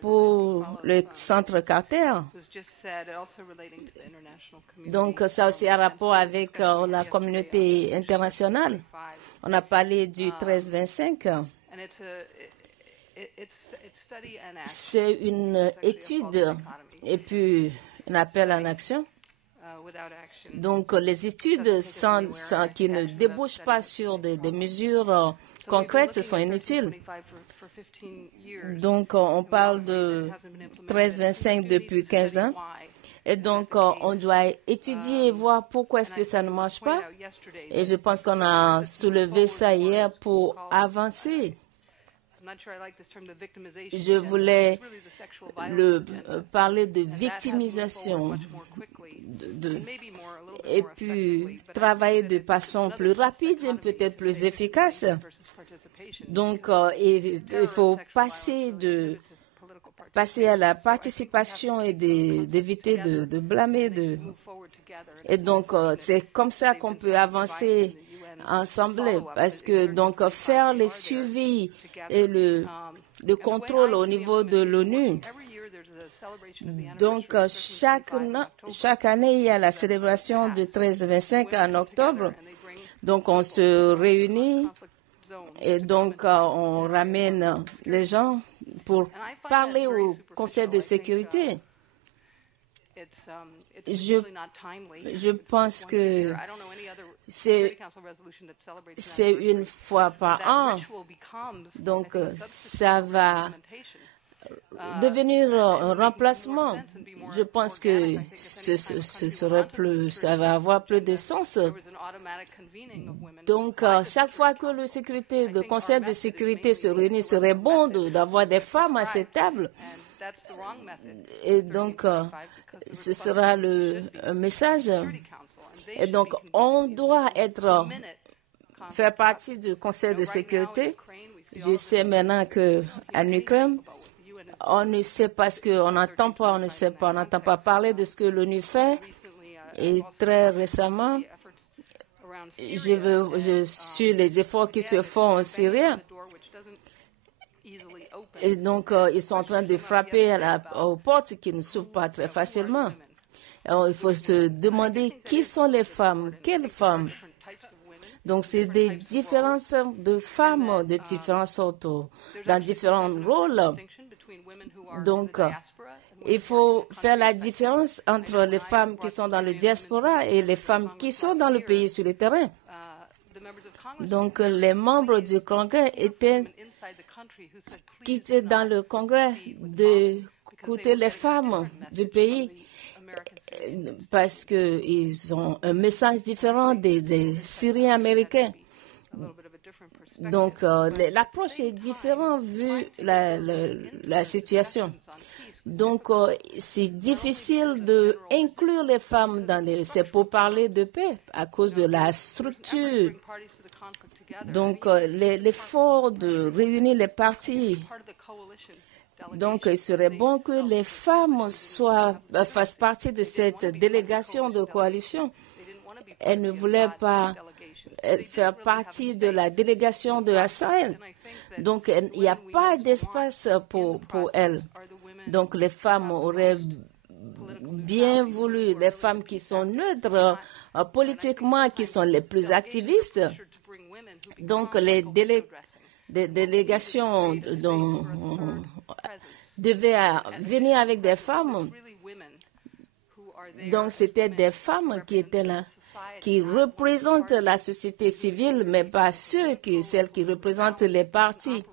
pour le Centre Carter. Donc, ça aussi a rapport avec la communauté internationale. On a parlé du 1325. C'est une étude et puis un appel en action. Donc, les études qui ne débouchent pas sur des mesures concrètes sont inutiles. Donc, on parle de 1325 depuis 15 ans. Et donc, on doit étudier et voir pourquoi est-ce que ça ne marche pas. Et je pense qu'on a soulevé ça hier pour avancer. Je voulais parler de victimisation et puis travailler de façon plus rapide et peut-être plus efficace. Donc, il faut passer à la participation et d'éviter de blâmer. Et donc, c'est comme ça qu'on peut avancer ensemble, parce que donc faire les suivis et le contrôle au niveau de l'ONU. Donc chaque année, il y a la célébration du 13-25 en octobre. Donc on se réunit et donc on ramène les gens pour parler au Conseil de sécurité. Je pense que c'est une fois par an. Donc, ça va devenir un remplacement. Je pense que ça va avoir plus de sens. Donc, chaque fois que le Conseil de sécurité se réunit, serait bon d'avoir des femmes à cette table. Et donc, ce sera un message. Et donc, on doit faire partie du Conseil de sécurité. Je sais maintenant qu'en Ukraine, on ne sait pas on n'entend pas, on n'entend pas parler de ce que l'ONU fait. Et très récemment, je suis les efforts qui se font en Syrie. Et donc, ils sont en train de frapper aux portes qui ne s'ouvrent pas très facilement. Alors, il faut se demander qui sont les femmes, quelles femmes. Donc, c'est des différences de femmes de différentes sortes, dans différents rôles. Donc, il faut faire la différence entre les femmes qui sont dans le diaspora et les femmes qui sont dans le pays sur le terrain. Donc, les membres du Congrès qui étaient dans le Congrès d'écouter les femmes du pays parce qu'ils ont un message différent des Syriens américains. Donc, l'approche est différente vu la situation. Donc, c'est difficile d'inclure les femmes dans ces pourparlers de paix à cause de la structure. Donc, l'effort de réunir les partis. Donc, il serait bon que les femmes fassent partie de cette délégation de coalition. Elles ne voulaient pas faire partie de la délégation de Sahel. Donc, il n'y a pas d'espace pour elles. Donc, les femmes auraient bien voulu, les femmes qui sont neutres politiquement, qui sont les plus activistes. Donc, les délégations devaient venir avec des femmes. Donc, c'était des femmes qui étaient là, qui représentent la société civile, mais pas celles qui représentent les partis.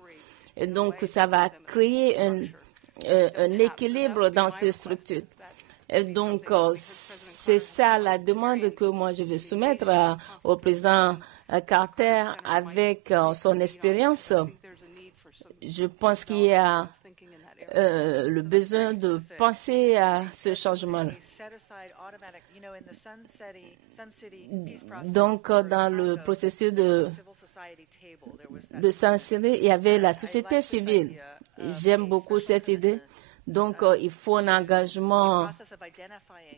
Et donc, ça va créer un équilibre dans cette structure. Et donc, c'est ça la demande que moi je vais soumettre au président Carter avec son expérience. Je pense qu'il y a le besoin de penser à ce changement. Donc, dans le processus de Sun City, il y avait la société civile. J'aime beaucoup cette idée. Donc, il faut un engagement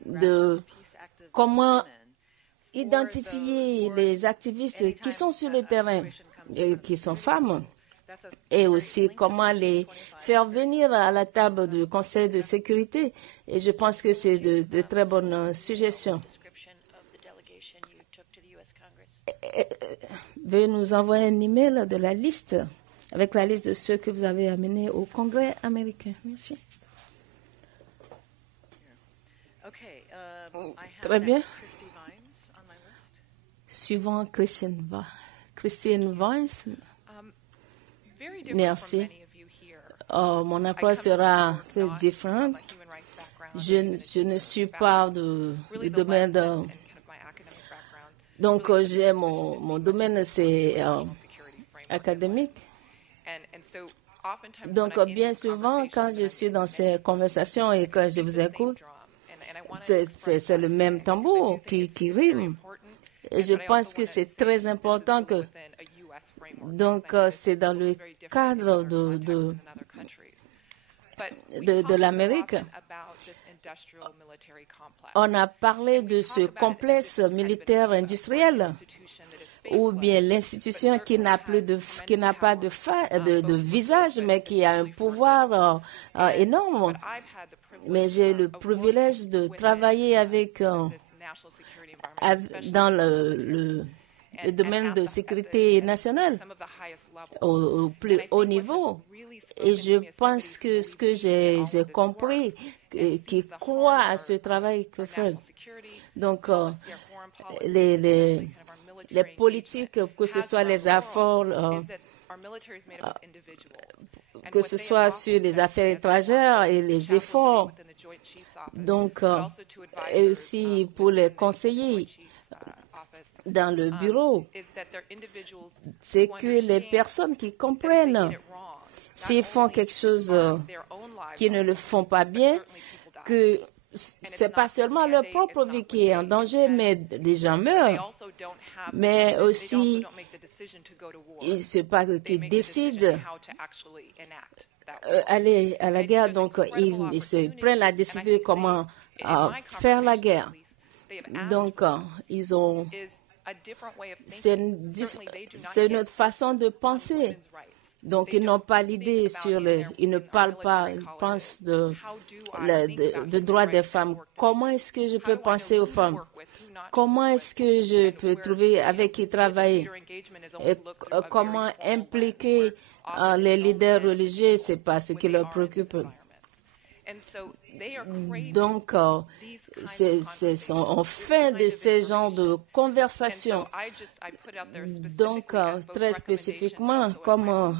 de comment identifier les activistes qui sont sur le terrain et qui sont femmes, et aussi comment les faire venir à la table du Conseil de sécurité. Et je pense que c'est de très bonnes suggestions. Veuillez nous envoyer un email de la liste, avec la liste de ceux que vous avez amenés au Congrès américain. Merci. Très bien. Suivant Christine Vines. Merci. Mon approche sera un peu différente. Je ne suis pas du domaine de... Donc, mon domaine, c'est académique. Donc, bien souvent, quand je suis dans ces conversations et que je vous écoute, c'est le même tambour qui rime. Et je pense que c'est très important que... Donc, c'est dans le cadre de l'Amérique. On a parlé de ce complexe militaire industriel, ou bien l'institution qui n'a pas de visage, mais qui a un pouvoir énorme. Mais j'ai le privilège de travailler dans le domaine de sécurité nationale au plus haut niveau. Et je pense que ce que j'ai compris, qui croit à ce travail que fait. Donc, les politiques, que ce soit les efforts, que ce soit sur les affaires étrangères et les efforts, donc, et aussi pour les conseillers dans le bureau, c'est que les personnes qui comprennent s'ils font quelque chose qui ne le font pas bien, que c'est pas seulement leur propre vie qui est en danger, mais des gens meurent. Mais aussi, c'est pas qu'ils décident aller à la guerre, donc ils se prennent la décision de comment faire la guerre. Donc, ils ont... C'est une autre façon de penser. Donc, ils n'ont pas l'idée ils ne parlent pas, ils pensent de droits des femmes. Comment est-ce que je peux penser aux femmes? Comment est-ce que je peux trouver avec qui travailler? Et comment impliquer les leaders religieux? C'est pas ce qui leur préoccupe. Donc, on fait de ces genres de conversations. Donc, très spécifiquement, comme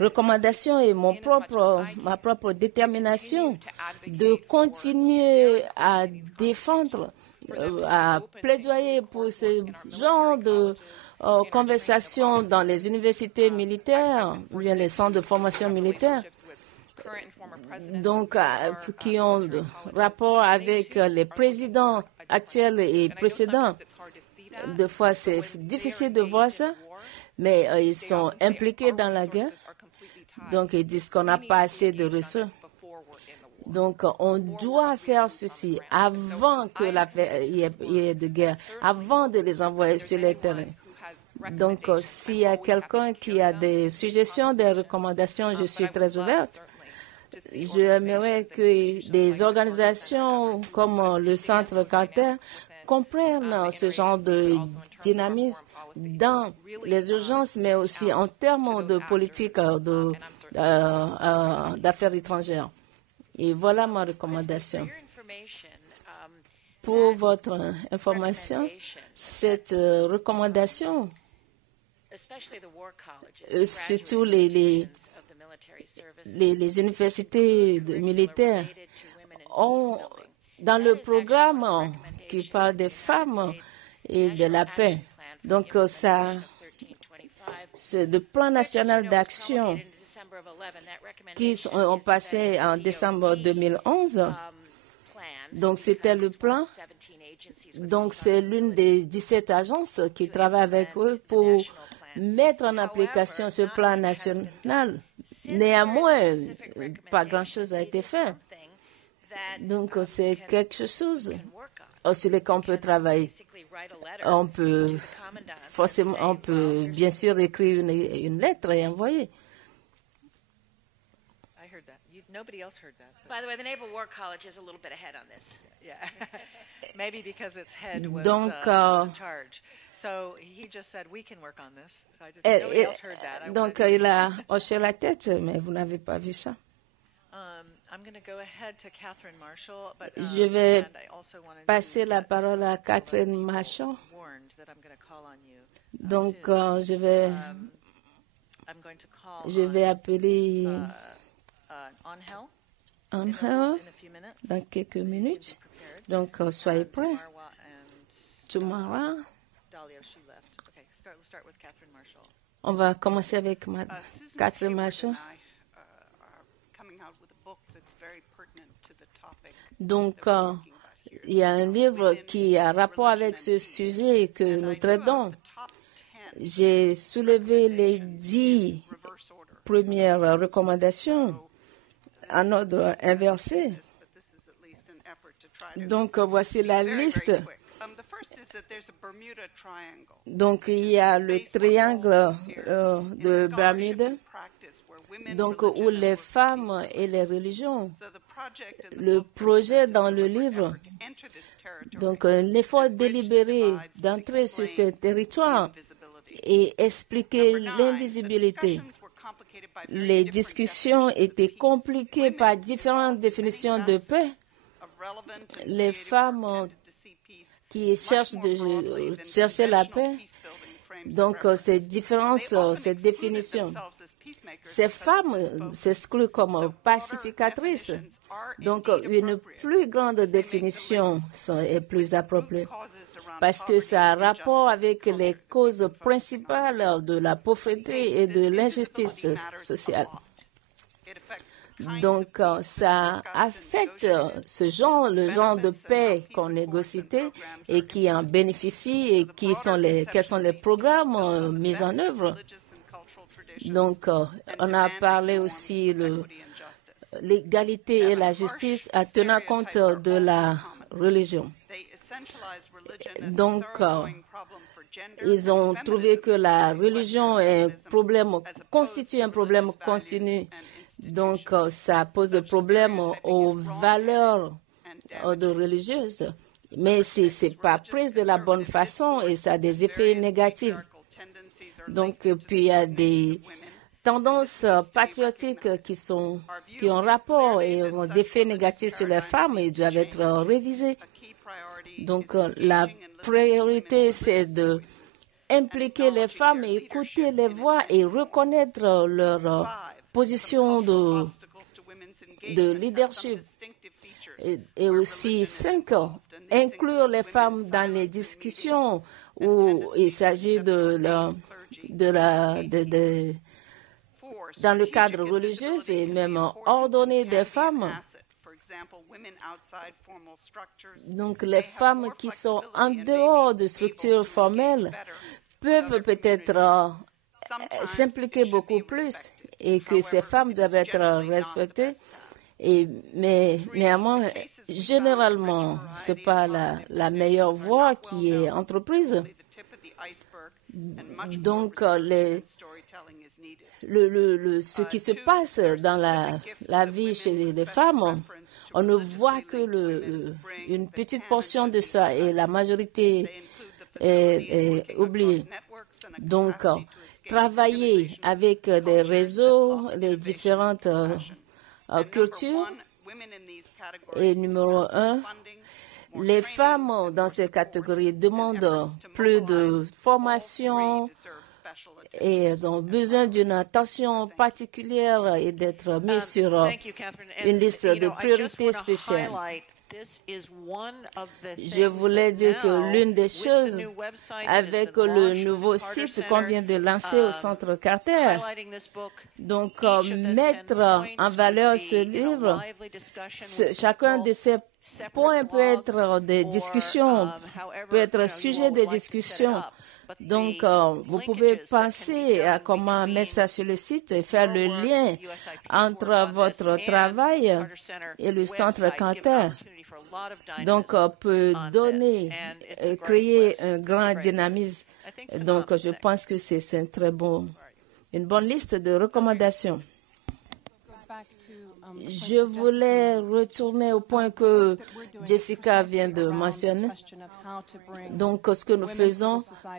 recommandation et ma propre détermination de continuer à défendre à plaidoyer pour ce genre de conversations dans les universités militaires, ou bien les centres de formation militaire, donc qui ont de rapport avec les présidents actuels et précédents. Des fois, c'est difficile de voir ça, mais ils sont impliqués dans la guerre. Donc, ils disent qu'on n'a pas assez de ressources. Donc, on doit faire ceci avant que il y ait de guerre, avant de les envoyer sur le terrain. Donc, s'il y a quelqu'un qui a des suggestions, des recommandations, je suis très ouverte. J'aimerais que des organisations comme le Centre Carter comprennent ce genre de dynamisme dans les urgences, mais aussi en termes de politique d'affaires étrangères. Et voilà ma recommandation. Pour votre information, cette recommandation, surtout les universités militaires, ont dans le programme qui parle des femmes et de la paix. Donc, c'est le plan national d'action qui ont passé en décembre 2011. Donc, c'était le plan. Donc, c'est l'une des 17 agences qui travaille avec eux pour mettre en application ce plan national. Néanmoins, pas grand-chose a été fait. Donc, c'est quelque chose sur lequel on peut travailler. On peut bien sûr écrire une lettre et envoyer. Nobody else heard that. By the way, the Naval War College is a little bit ahead on this. Yeah, maybe because its head was in charge. So he just said we can work on this. So I just nobody else heard that. Donc il a hoché la tête, mais vous n'avez pas vu ça. I'm going to go ahead to Catherine Marshall, but je vais passer la parole à Catherine Marshall. Donc je vais appeler Angel dans quelques minutes. Donc, soyez prêts. Tamara. On va commencer avec Catherine Marshall. Donc, il y a un livre qui a rapport avec ce sujet que nous traitons. J'ai soulevé les 10 premières recommandations en ordre inversé. Donc, voici la liste. Donc, il y a le triangle de Bermude, donc où les femmes et les religions. Le projet dans le livre, donc un effort délibéré d'entrer sur ce territoire et expliquer l'invisibilité. Les discussions étaient compliquées par différentes définitions de paix. Les femmes qui cherchaient la paix, donc ces différences, ces définitions. Ces femmes s'excluent comme pacificatrices. Donc une plus grande définition est plus appropriée parce que ça a rapport avec les causes principales de la pauvreté et de l'injustice sociale. Donc, ça affecte le genre de paix qu'on négocie et qui en bénéficie et quels sont les programmes mis en œuvre. Donc, on a parlé aussi de l'égalité et la justice en tenant compte de la religion. Donc, ils ont trouvé que la religion constitue un problème continu. Donc, ça pose des problèmes aux valeurs religieuses. Mais si ce n'est pas pris de la bonne façon et ça a des effets négatifs. Donc, puis il y a des tendances patriotiques qui ont rapport et ont des effets négatifs sur les femmes et doivent être révisées. Donc, la priorité, c'est de impliquer les femmes et écouter les voix et reconnaître leur position de leadership. et aussi 5, inclure les femmes dans les discussions où il s'agit dans le cadre religieux et même ordonner des femmes. Donc, les femmes qui sont en dehors de structures formelles peuvent peut-être s'impliquer beaucoup plus et que ces femmes doivent être respectées. Mais néanmoins, généralement, ce n'est pas la meilleure voie qui est entreprise. Donc, ce qui se passe dans la vie chez les femmes, on ne voit que une petite portion de ça et la majorité est oubliée. Donc, travailler avec des réseaux, les différentes cultures. Et numéro 1, les femmes dans ces catégories demandent plus de formation et elles ont besoin d'une attention particulière et d'être mises sur une liste de priorités spéciales. Je voulais dire que l'une des choses avec le nouveau site qu'on vient de lancer au Centre Carter, donc mettre en valeur ce livre, chacun de ces points peut être des discussions, peut être sujet de discussion. Donc, vous pouvez penser à comment mettre ça sur le site et faire le lien entre votre travail et le Centre Carter. Donc, peut donner, créer un grand dynamisme. Donc, je pense que c'est une bonne liste de recommandations. Je voulais retourner au point que Jessica vient de mentionner. Donc, ce que nous faisons,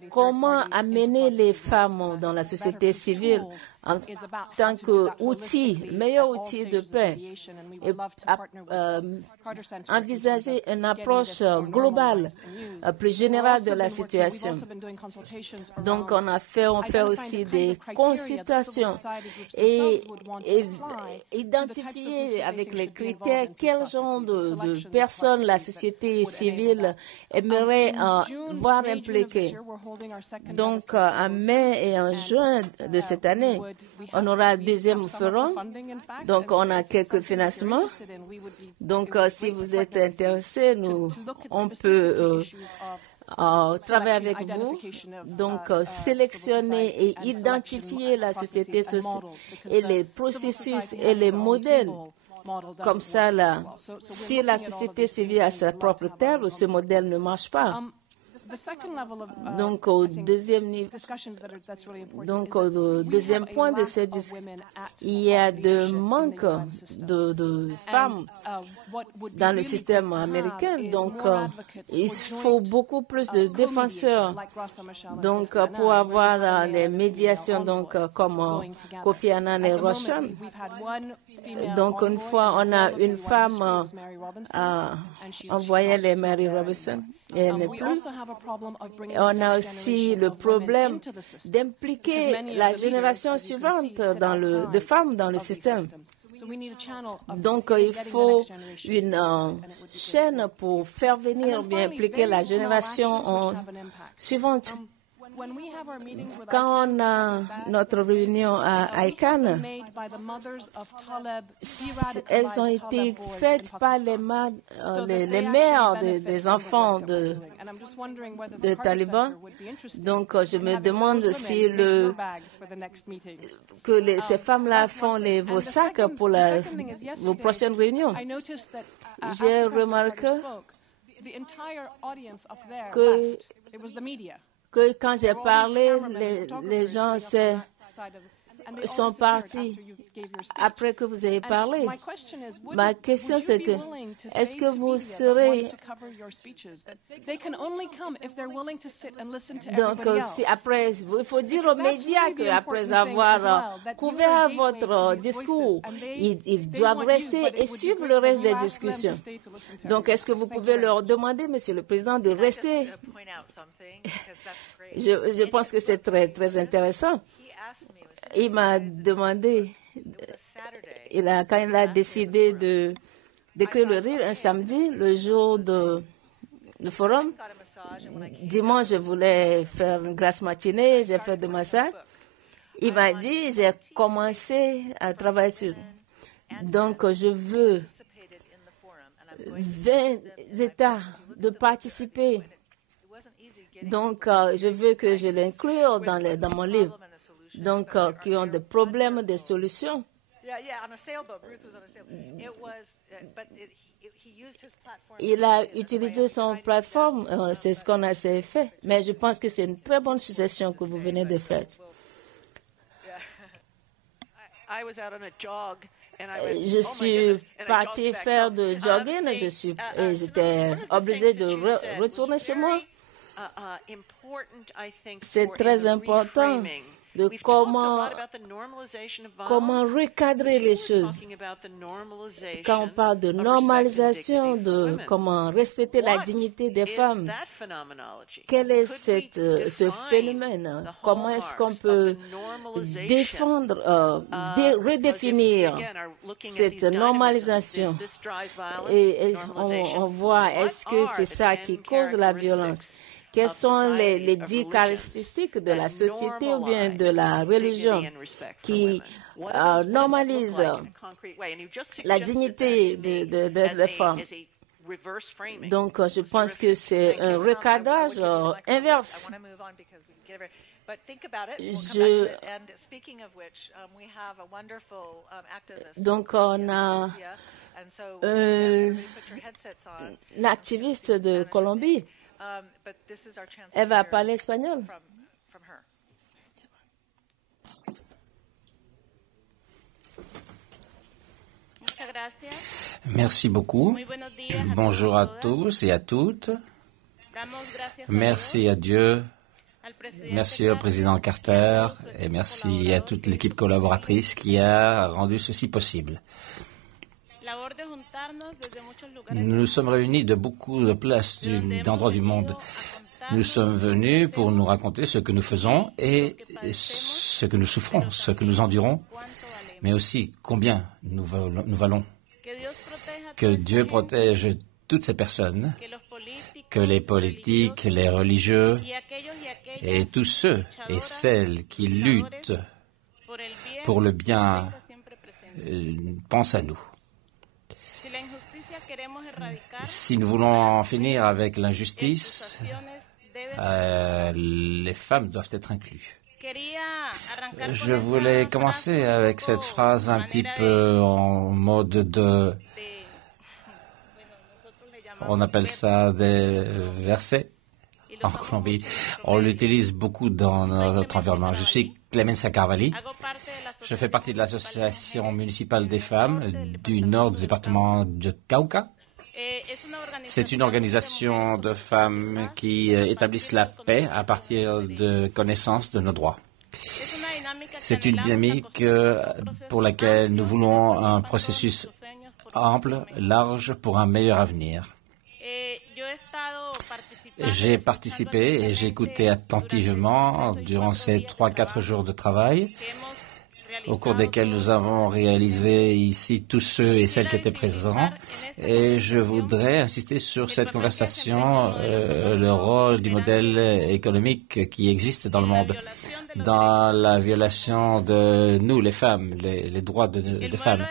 comment amener les femmes dans la société civile en tant qu'outil, meilleur outil de paix, et envisager une approche globale, plus générale de la situation. Donc, on fait aussi des consultations et identifier avec les critères quel genre de personnes la société civile aimerait voir impliquées. Donc, en mai et en juin de cette année, on aura un deuxième forum. Donc, on a quelques financements. Donc, si vous êtes intéressé, on peut travailler avec vous. Donc, sélectionner et identifier la société sociale et les processus et les modèles. Comme ça, si la société civile a sa propre terre, ce modèle ne marche pas. Donc, au deuxième point de cette discussion, il y a de manque de femmes dans le système américain. Donc, il faut beaucoup plus de défenseurs. Donc, pour avoir des médiations, donc, comme Kofi Annan et Roshan. Donc, une fois, on a une femme envoyée les Mary Robinson. Et elle n'est plus. On a aussi le problème d'impliquer la génération suivante de femmes dans le système. Donc, il faut une chaîne pour faire venir, bien impliquer la génération suivante. Quand on a notre réunion à ICANN, elles ont été faites par les mères des enfants de talibans. Donc, je me demande si ces femmes-là font vos sacs pour vos prochaines réunions. J'ai remarqué que quand j'ai parlé, les gens sont partis après que vous ayez parlé. Ma question, c'est que, est-ce que vous serez... Donc, après, il faut dire aux médias qu'après avoir couvert votre discours, ils doivent rester et suivre le reste des discussions. Donc, est-ce que vous pouvez leur demander, Monsieur le Président, de rester? Je pense que c'est très, très intéressant. Il m'a demandé, quand il a décidé de d'écrire le rire un samedi, le jour de forum. Dimanche, je voulais faire une grasse matinée, j'ai fait de massage. Il m'a dit, j'ai commencé à travailler sur. Donc, je veux 20 États de participer. Donc, je veux que je l'inclue dans mon livre. Donc, qui ont des problèmes, des solutions. Il a utilisé son plateforme, c'est ce qu'on a fait. Mais je pense que c'est une très bonne suggestion que vous venez de faire. Je suis partie faire de jogging, j'étais obligée de retourner chez moi. C'est très important de comment recadrer les choses. Quand on parle de normalisation, de comment respecter la dignité des femmes, quel est ce phénomène? Comment est-ce qu'on peut défendre, redéfinir cette normalisation? Et on voit, est-ce que c'est ça qui cause la violence? Quelles sont les 10 caractéristiques de la société ou bien de la religion qui normalisent la dignité des femmes? Donc, je pense que c'est un recadrage inverse. Donc, on a un activiste de Colombie. Elle va parler espagnol. Merci beaucoup. Bonjour à tous et à toutes. Merci à Dieu. Merci au président Carter et merci à toute l'équipe collaboratrice qui a rendu ceci possible. Nous nous sommes réunis de beaucoup de places, d'endroits du monde. Nous sommes venus pour nous raconter ce que nous faisons et ce que nous souffrons, ce que nous endurons, mais aussi combien nous valons. Que Dieu protège toutes ces personnes, que les politiques, les religieux et tous ceux et celles qui luttent pour le bien pensent à nous. Si nous voulons en finir avec l'injustice, les femmes doivent être incluses. Je voulais commencer avec cette phrase un petit peu en mode de... On appelle ça des versets en Colombie. On l'utilise beaucoup dans notre environnement. Je suis Clemenza Carvalli. Je fais partie de l'association municipale des femmes du nord du département de Cauca. C'est une organisation de femmes qui établissent la paix à partir de connaissance de nos droits. C'est une dynamique pour laquelle nous voulons un processus ample, large, pour un meilleur avenir. J'ai participé et j'ai écouté attentivement durant ces 3-4 jours de travail, au cours desquels nous avons réalisé ici tous ceux et celles qui étaient présents. Et je voudrais insister sur cette conversation, le rôle du modèle économique qui existe dans le monde, dans la violation de nous, les femmes, les droits des femmes.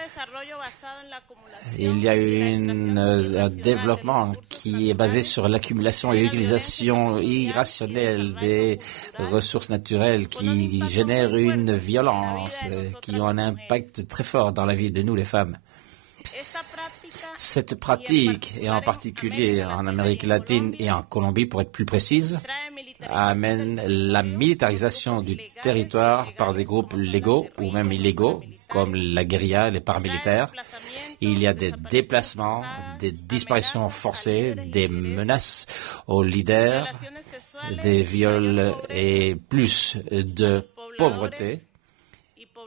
Il y a eu un développement qui est basé sur l'accumulation et l'utilisation irrationnelle des ressources naturelles qui génèrent une violence, qui ont un impact très fort dans la vie de nous, les femmes. Cette pratique, et en particulier en Amérique latine et en Colombie, pour être plus précise, amène la militarisation du territoire par des groupes légaux ou même illégaux, comme la guérilla, les paramilitaires. Il y a des déplacements, des disparitions forcées, des menaces aux leaders, des viols et plus de pauvreté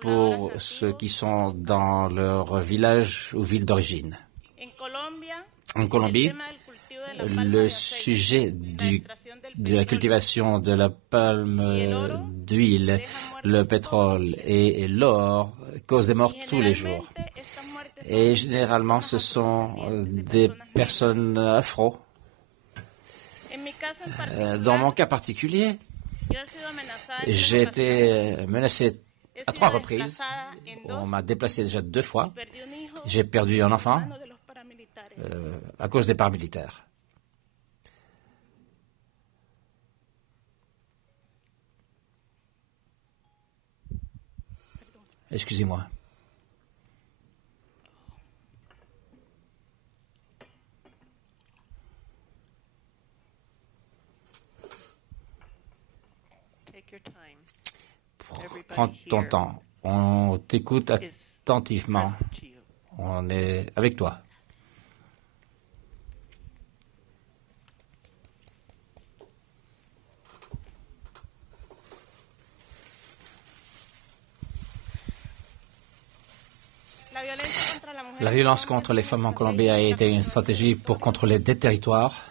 pour ceux qui sont dans leur village ou ville d'origine. En Colombie, le sujet de la cultivation de la palme d'huile, le pétrole et l'or cause des morts tous les jours. Et généralement, ce sont des personnes afro. Dans mon cas particulier, j'ai été menacé à 3 reprises. On m'a déplacé déjà 2 fois. J'ai perdu un enfant à cause des paramilitaires. Excusez-moi. Prends ton temps. On t'écoute attentivement. On est avec toi. La violence contre les femmes en Colombie a été une stratégie pour contrôler des territoires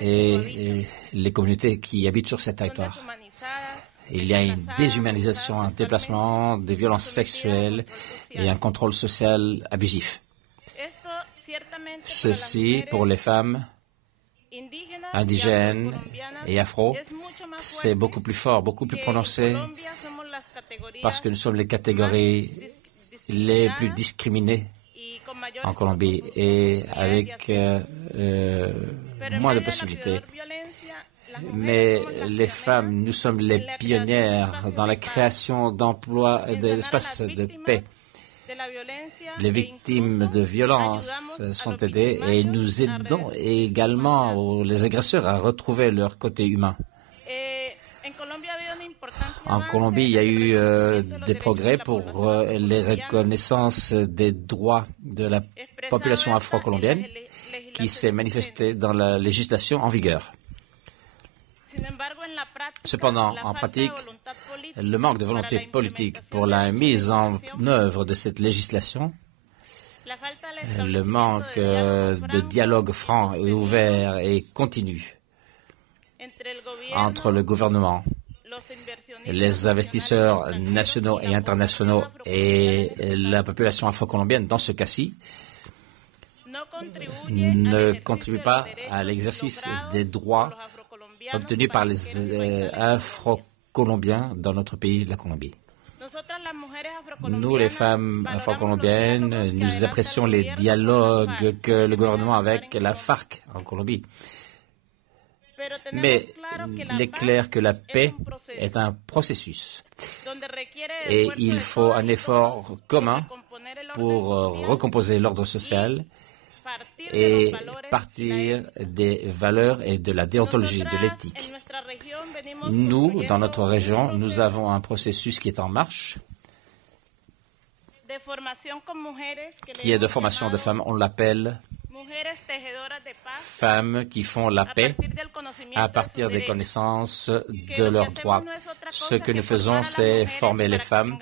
et les communautés qui habitent sur ces territoires. Il y a une déshumanisation, un déplacement, des violences sexuelles et un contrôle social abusif. Ceci, pour les femmes indigènes et afro, c'est beaucoup plus fort, beaucoup plus prononcé, parce que nous sommes les catégories les plus discriminées en Colombie et avec moins de possibilités. Mais les femmes, nous sommes les pionnières dans la création d'emplois, d'espaces de paix. Les victimes de violences sont aidées et nous aidons également les agresseurs à retrouver leur côté humain. En Colombie, il y a eu des progrès pour les reconnaissances des droits de la population afro-colombienne qui s'est manifestée dans la législation en vigueur. Cependant, en pratique, le manque de volonté politique pour la mise en œuvre de cette législation, le manque de dialogue franc et ouvert et continu entre le gouvernement, les investisseurs nationaux et internationaux et la population afro-colombienne, dans ce cas-ci, ne contribue pas à l'exercice des droits obtenus par les Afro-Colombiens dans notre pays, la Colombie. Nous, les femmes afro-colombiennes, nous apprécions les dialogues que le gouvernement a avec la FARC en Colombie. Mais il est clair que la paix est un processus et il faut un effort commun pour recomposer l'ordre social et partir des valeurs et de la déontologie, de l'éthique. Nous, dans notre région, nous avons un processus qui est en marche, qui est de formation de femmes. On l'appelle femmes qui font la paix à partir des connaissances de leurs droits. Ce que nous faisons, c'est former les femmes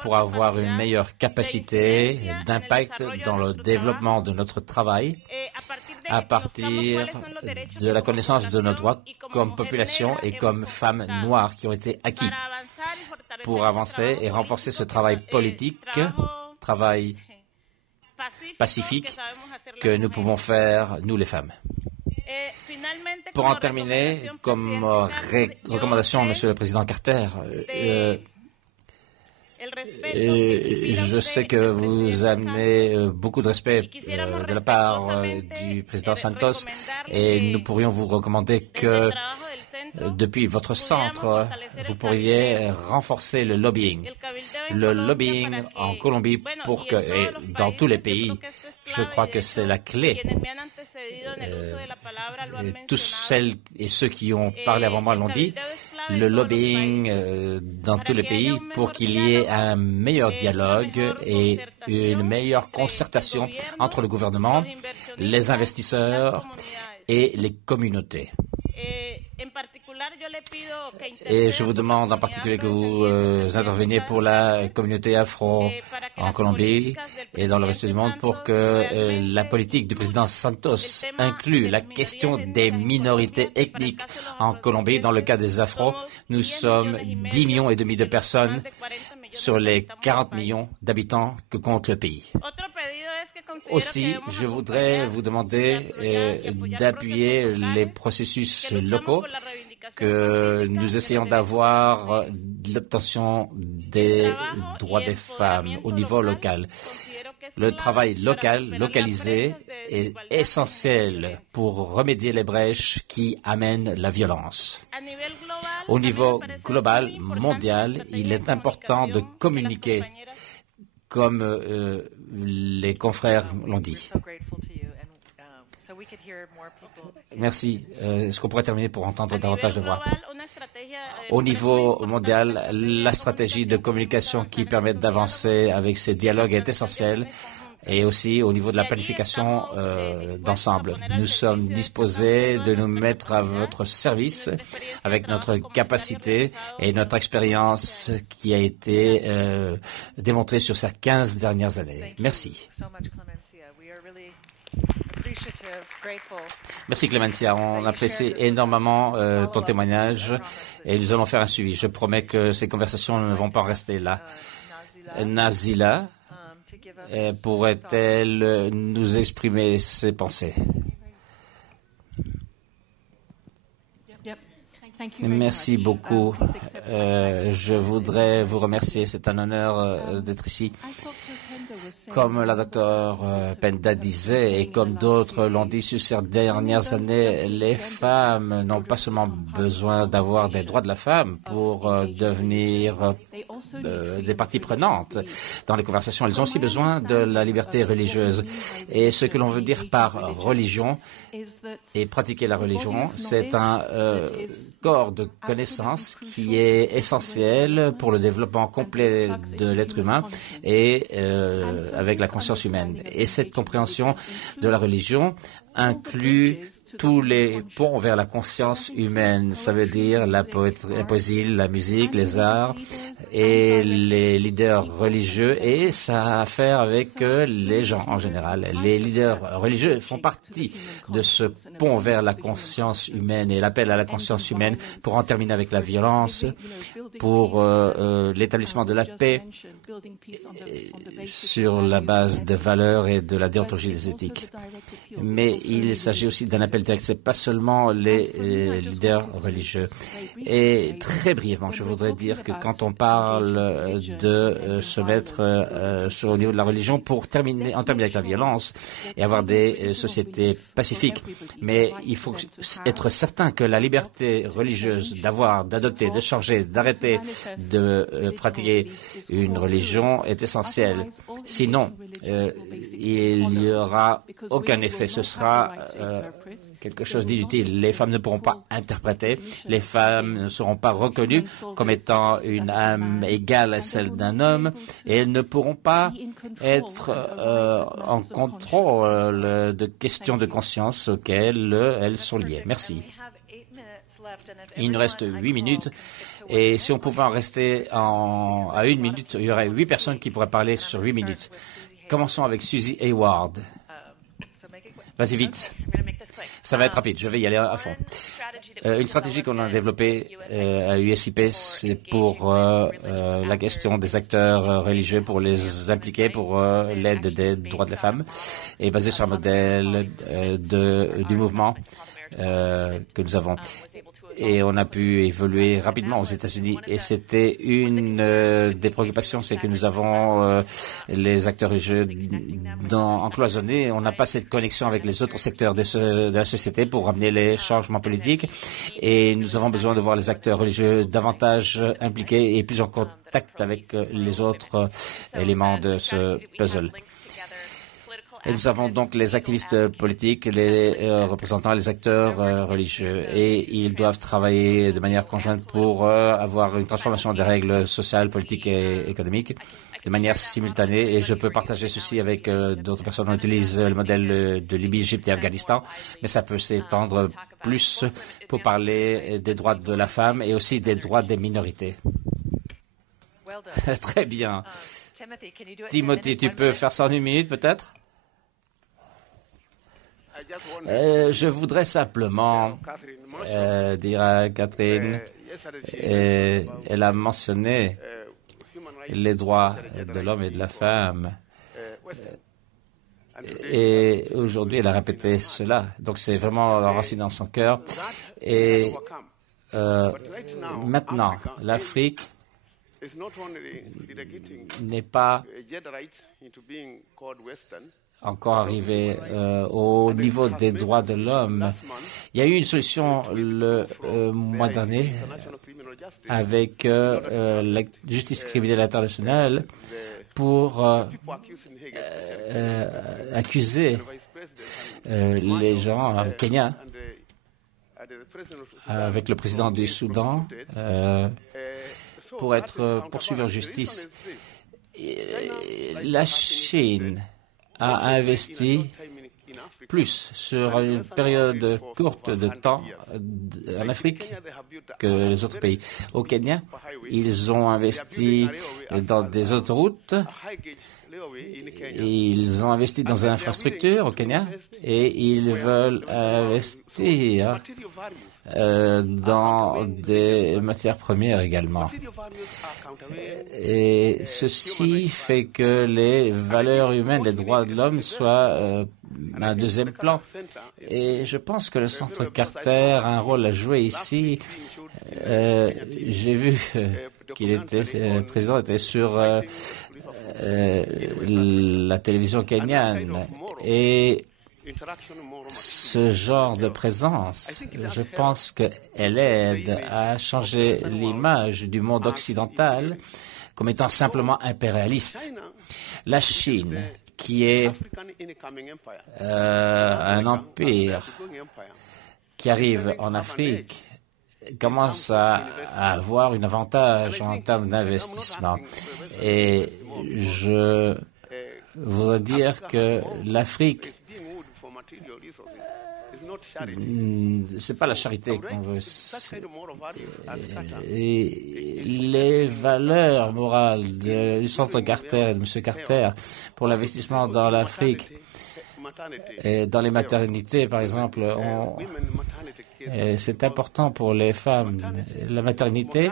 pour avoir une meilleure capacité d'impact dans le développement de notre travail à partir de la connaissance de nos droits comme population et comme femmes noires qui ont été acquis pour avancer et renforcer ce travail politique, travail pacifique que nous pouvons faire, nous les femmes. Pour en terminer, comme recommandation, Monsieur le Président Carter, je sais que vous amenez beaucoup de respect de la part du président Santos et nous pourrions vous recommander que depuis votre centre, vous pourriez renforcer le lobbying. Le lobbying en Colombie pour que, et dans tous les pays, je crois que c'est la clé. Tous celles et ceux qui ont parlé avant moi l'ont dit, le lobbying dans tous les pays pour qu'il y ait un meilleur dialogue et une meilleure concertation entre le gouvernement, les investisseurs et les communautés. Et je vous demande en particulier que vous interveniez pour la communauté afro en Colombie et dans le reste du monde pour que la politique du président Santos inclue la question des minorités ethniques en Colombie. Dans le cas des afros, nous sommes 10,5 millions de personnes sur les 40 millions d'habitants que compte le pays. Aussi, je voudrais vous demander d'appuyer les processus locaux que nous essayons d'avoir l'obtention des droits des femmes au niveau local. Le travail localisé est essentiel pour remédier les brèches qui amènent la violence. Au niveau global, mondial, il est important de communiquer comme les confrères l'ont dit. Merci. Est-ce qu'on pourrait terminer pour entendre davantage de voix? Au niveau mondial, la stratégie de communication qui permet d'avancer avec ces dialogues est essentielle. Et aussi au niveau de la planification d'ensemble. Nous sommes disposés de nous mettre à votre service avec notre capacité et notre expérience qui a été démontrée sur ces 15 dernières années. Merci. Merci Clémencia, on apprécie énormément ton témoignage et nous allons faire un suivi. Je promets que ces conversations ne vont pas rester là. Nazila, pourrait-elle nous exprimer ses pensées? Merci beaucoup. Je voudrais vous remercier. C'est un honneur d'être ici. Comme la docteure Penda disait et comme d'autres l'ont dit sur ces dernières années, les femmes n'ont pas seulement besoin d'avoir des droits de la femme pour devenir des parties prenantes dans les conversations. Elles ont aussi besoin de la liberté religieuse. Et ce que l'on veut dire par religion et pratiquer la religion, c'est un corps de connaissances qui est essentiel pour le développement complet de l'être humain et avec la conscience humaine. Et cette compréhension de la religion inclut tous les ponts vers la conscience humaine. Ça veut dire la poésie, la musique, les arts et les leaders religieux. Et ça a à faire avec les gens en général. Les leaders religieux font partie de ce pont vers la conscience humaine et l'appel à la conscience humaine pour en terminer avec la violence, pour l'établissement de la paix sur la base de valeurs et de la déontologie des éthiques. Mais il s'agit aussi d'un appel direct, ce n'est pas seulement les leaders religieux. Et très brièvement, je voudrais dire que quand on parle de se mettre sur le niveau de la religion pour en terminer avec la violence et avoir des sociétés pacifiques, mais il faut être certain que la liberté religieuse d'avoir, d'adopter, de changer, d'arrêter de pratiquer une religion est essentielle. Sinon, il n'y aura aucun effet. Ce sera quelque chose d'inutile. Les femmes ne pourront pas interpréter. Les femmes ne seront pas reconnues comme étant une âme égale à celle d'un homme et elles ne pourront pas être en contrôle de questions de conscience auxquelles elles sont liées. Merci. Il nous reste 8 minutes et si on pouvait en rester à 1 minute, il y aurait 8 personnes qui pourraient parler sur 8 minutes. Commençons avec Suzy Hayward. Vas-y vite. Ça va être rapide, je vais y aller à fond. Une stratégie qu'on a développée à USIP, c'est pour la question des acteurs religieux, pour les impliquer pour l'aide des droits de la femme, et basée sur un modèle du mouvement que nous avons. Et on a pu évoluer rapidement aux États-Unis. Et c'était une des préoccupations, c'est que nous avons les acteurs religieux encloisonnés. On n'a pas cette connexion avec les autres secteurs de la société pour amener les changements politiques. Et nous avons besoin de voir les acteurs religieux davantage impliqués et plus en contact avec les autres éléments de ce puzzle. Et nous avons donc les activistes politiques, les représentants, les acteurs religieux. Et ils doivent travailler de manière conjointe pour avoir une transformation des règles sociales, politiques et économiques de manière simultanée. Et je peux partager ceci avec d'autres personnes. On utilise le modèle de Libye, Égypte et Afghanistan, mais ça peut s'étendre plus pour parler des droits de la femme et aussi des droits des minorités. Très bien. Timothy, tu peux faire ça en 1 minute peut-être? Je voudrais simplement dire à Catherine, elle a mentionné les droits de l'homme et de la femme. Et aujourd'hui, elle a répété cela. Donc, c'est vraiment enraciné dans son cœur. Et maintenant, l'Afrique n'est pas encore arrivée au niveau des droits de l'homme. Il y a eu une solution le mois dernier avec la justice criminelle internationale pour accuser les gens au Kenya avec le président du Soudan pour être poursuivi en justice. La Chine a investi plus sur une période courte de temps en Afrique que les autres pays. Au Kenya, ils ont investi dans des autoroutes, ils ont investi dans des infrastructures au Kenya et ils veulent investir dans des matières premières également. Et ceci fait que les valeurs humaines, les droits de l'homme soient un deuxième plan. Et je pense que le Centre Carter a un rôle à jouer ici. J'ai vu qu'il était, le président était sur la télévision kenyane et ce genre de présence, je pense qu'elle aide à changer l'image du monde occidental comme étant simplement impérialiste. La Chine, qui est un empire qui arrive en Afrique, commence à avoir un avantage en termes d'investissement. Et je voudrais dire que l'Afrique, c'est pas la charité qu'on veut. Et les valeurs morales du Centre Carter et de M. Carter pour l'investissement dans l'Afrique et dans les maternités, par exemple, c'est important pour les femmes. La maternité,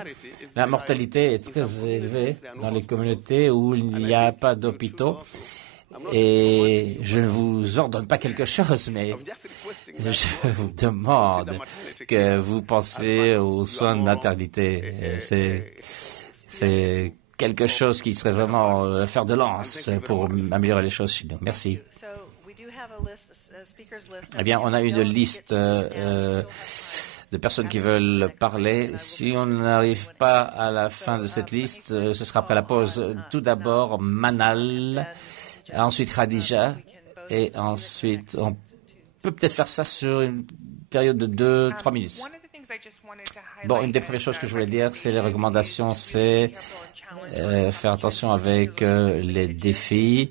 la mortalité est très élevée dans les communautés où il n'y a pas d'hôpitaux. Et je ne vous ordonne pas quelque chose, mais je vous demande que vous pensez aux soins de maternité. C'est quelque chose qui serait vraiment fer de lance pour améliorer les choses chez nous. Merci. Eh bien, on a une liste de personnes qui veulent parler. Si on n'arrive pas à la fin de cette liste, ce sera après la pause. Tout d'abord, Manal. Ensuite, Khadija, et ensuite, on peut peut-être faire ça sur une période de 2-3 minutes. Bon, une des premières choses que je voulais dire, c'est les recommandations, c'est faire attention avec les défis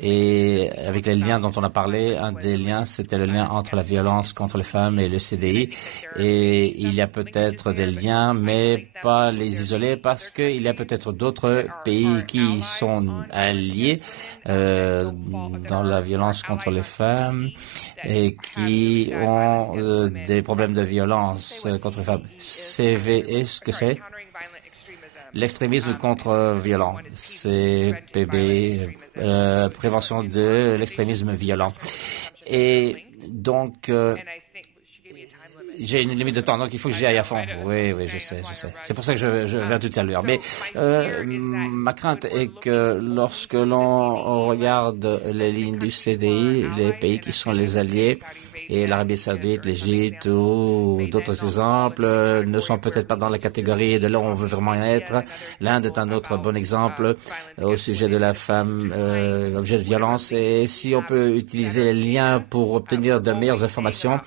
et avec les liens dont on a parlé. Un des liens, c'était le lien entre la violence contre les femmes et le CDI. Et il y a peut-être des liens, mais pas les isoler parce qu'il y a peut-être d'autres pays qui sont alliés dans la violence contre les femmes et qui ont des problèmes de violence contre les femmes. CVE, ce que c'est? L'extrémisme contre violent, CPB, prévention de l'extrémisme violent. Et donc, j'ai une limite de temps, donc il faut que j'y aille à fond. Oui, je sais. C'est pour ça que je viens tout à l'heure. Mais ma crainte est que lorsque l'on regarde les lignes du CDI, les pays qui sont les alliés, et l'Arabie Saoudite, l'Égypte ou d'autres exemples ne sont peut-être pas dans la catégorie de là où on veut vraiment être. L'Inde est un autre bon exemple au sujet de la femme objet de violence. Et si on peut utiliser les liens pour obtenir de meilleures informations,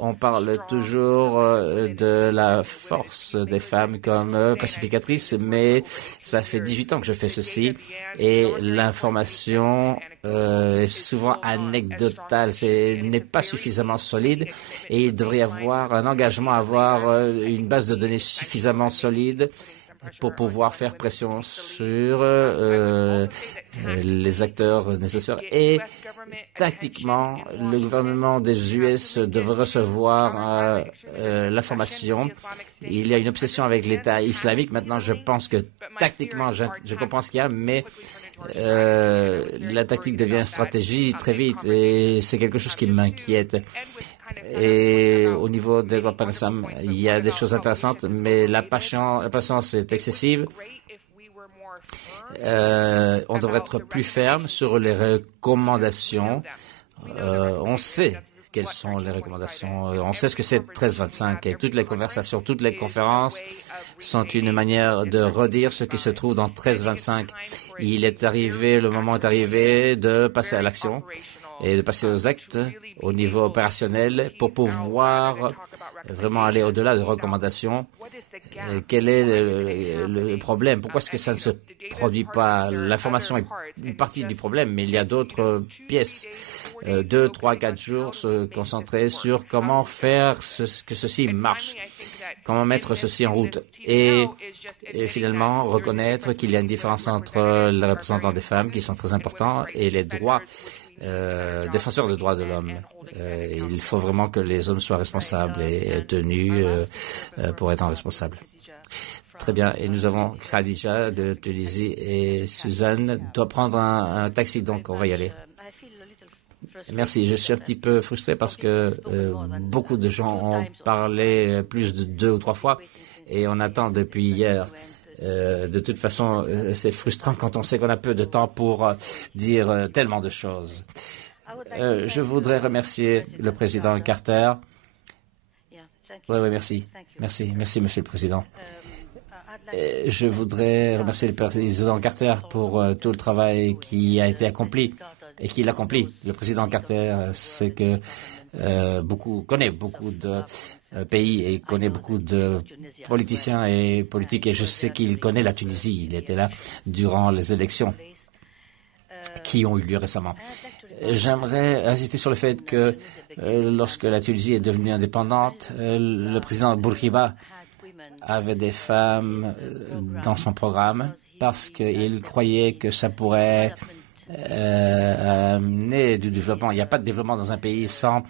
on parle toujours de la force des femmes comme pacificatrices, mais ça fait 18 ans que je fais ceci et l'information est souvent anecdotale, n'est pas suffisamment solide et il devrait y avoir un engagement à avoir une base de données suffisamment solide pour pouvoir faire pression sur les acteurs nécessaires. Et tactiquement, le gouvernement des US devrait recevoir l'information. Il y a une obsession avec l'État islamique. Maintenant, je pense que tactiquement, je comprends ce qu'il y a, mais la tactique devient stratégie très vite et c'est quelque chose qui m'inquiète. Et au niveau de Guantanamo, il y a des choses intéressantes, mais la patience est excessive. On devrait être plus ferme sur les recommandations. On sait quelles sont les recommandations. On sait ce que c'est 1325 et toutes les conversations, toutes les conférences sont une manière de redire ce qui se trouve dans 1325. Le moment est arrivé de passer à l'action et de passer aux actes au niveau opérationnel pour pouvoir vraiment aller au-delà des recommandations. Quel est le problème? Pourquoi est-ce que ça ne se produit pas? L'information est une partie du problème, mais il y a d'autres pièces. 2, 3, 4 jours se concentrer sur comment faire que ceci marche, comment mettre ceci en route. Et finalement, reconnaître qu'il y a une différence entre les représentants des femmes, qui sont très importants, et les droits défenseurs des droits de l'homme. Il faut vraiment que les hommes soient responsables et tenus pour être responsables. Très bien. Et nous avons Khadija de Tunisie et Suzanne doit prendre un taxi, donc on va y aller. Merci. Je suis un petit peu frustré parce que beaucoup de gens ont parlé plus de 2 ou 3 fois et on attend depuis hier. De toute façon, c'est frustrant quand on sait qu'on a peu de temps pour dire tellement de choses. Je voudrais remercier le président Carter. Oui, merci. Merci, Monsieur le Président. Je voudrais remercier le président Carter pour tout le travail qui a été accompli et qu'il accomplit. Le président Carter, c'est que connaît beaucoup de pays et connaît beaucoup de politiciens et politiques et je sais qu'il connaît la Tunisie. Il était là durant les élections qui ont eu lieu récemment. J'aimerais insister sur le fait que lorsque la Tunisie est devenue indépendante, le président Bourguiba avait des femmes dans son programme parce qu'il croyait que ça pourrait amener du développement. Il n'y a pas de développement dans un pays sans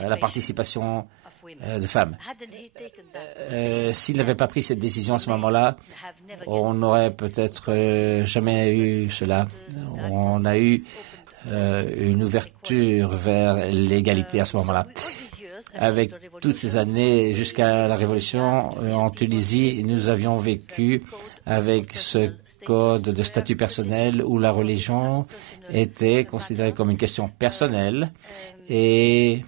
la participation de femmes. S'il n'avait pas pris cette décision à ce moment-là, on n'aurait peut-être jamais eu cela. On a eu une ouverture vers l'égalité à ce moment-là. Avec toutes ces années jusqu'à la Révolution en Tunisie, nous avions vécu avec ce code de statut personnel où la religion était considérée comme une question personnelle et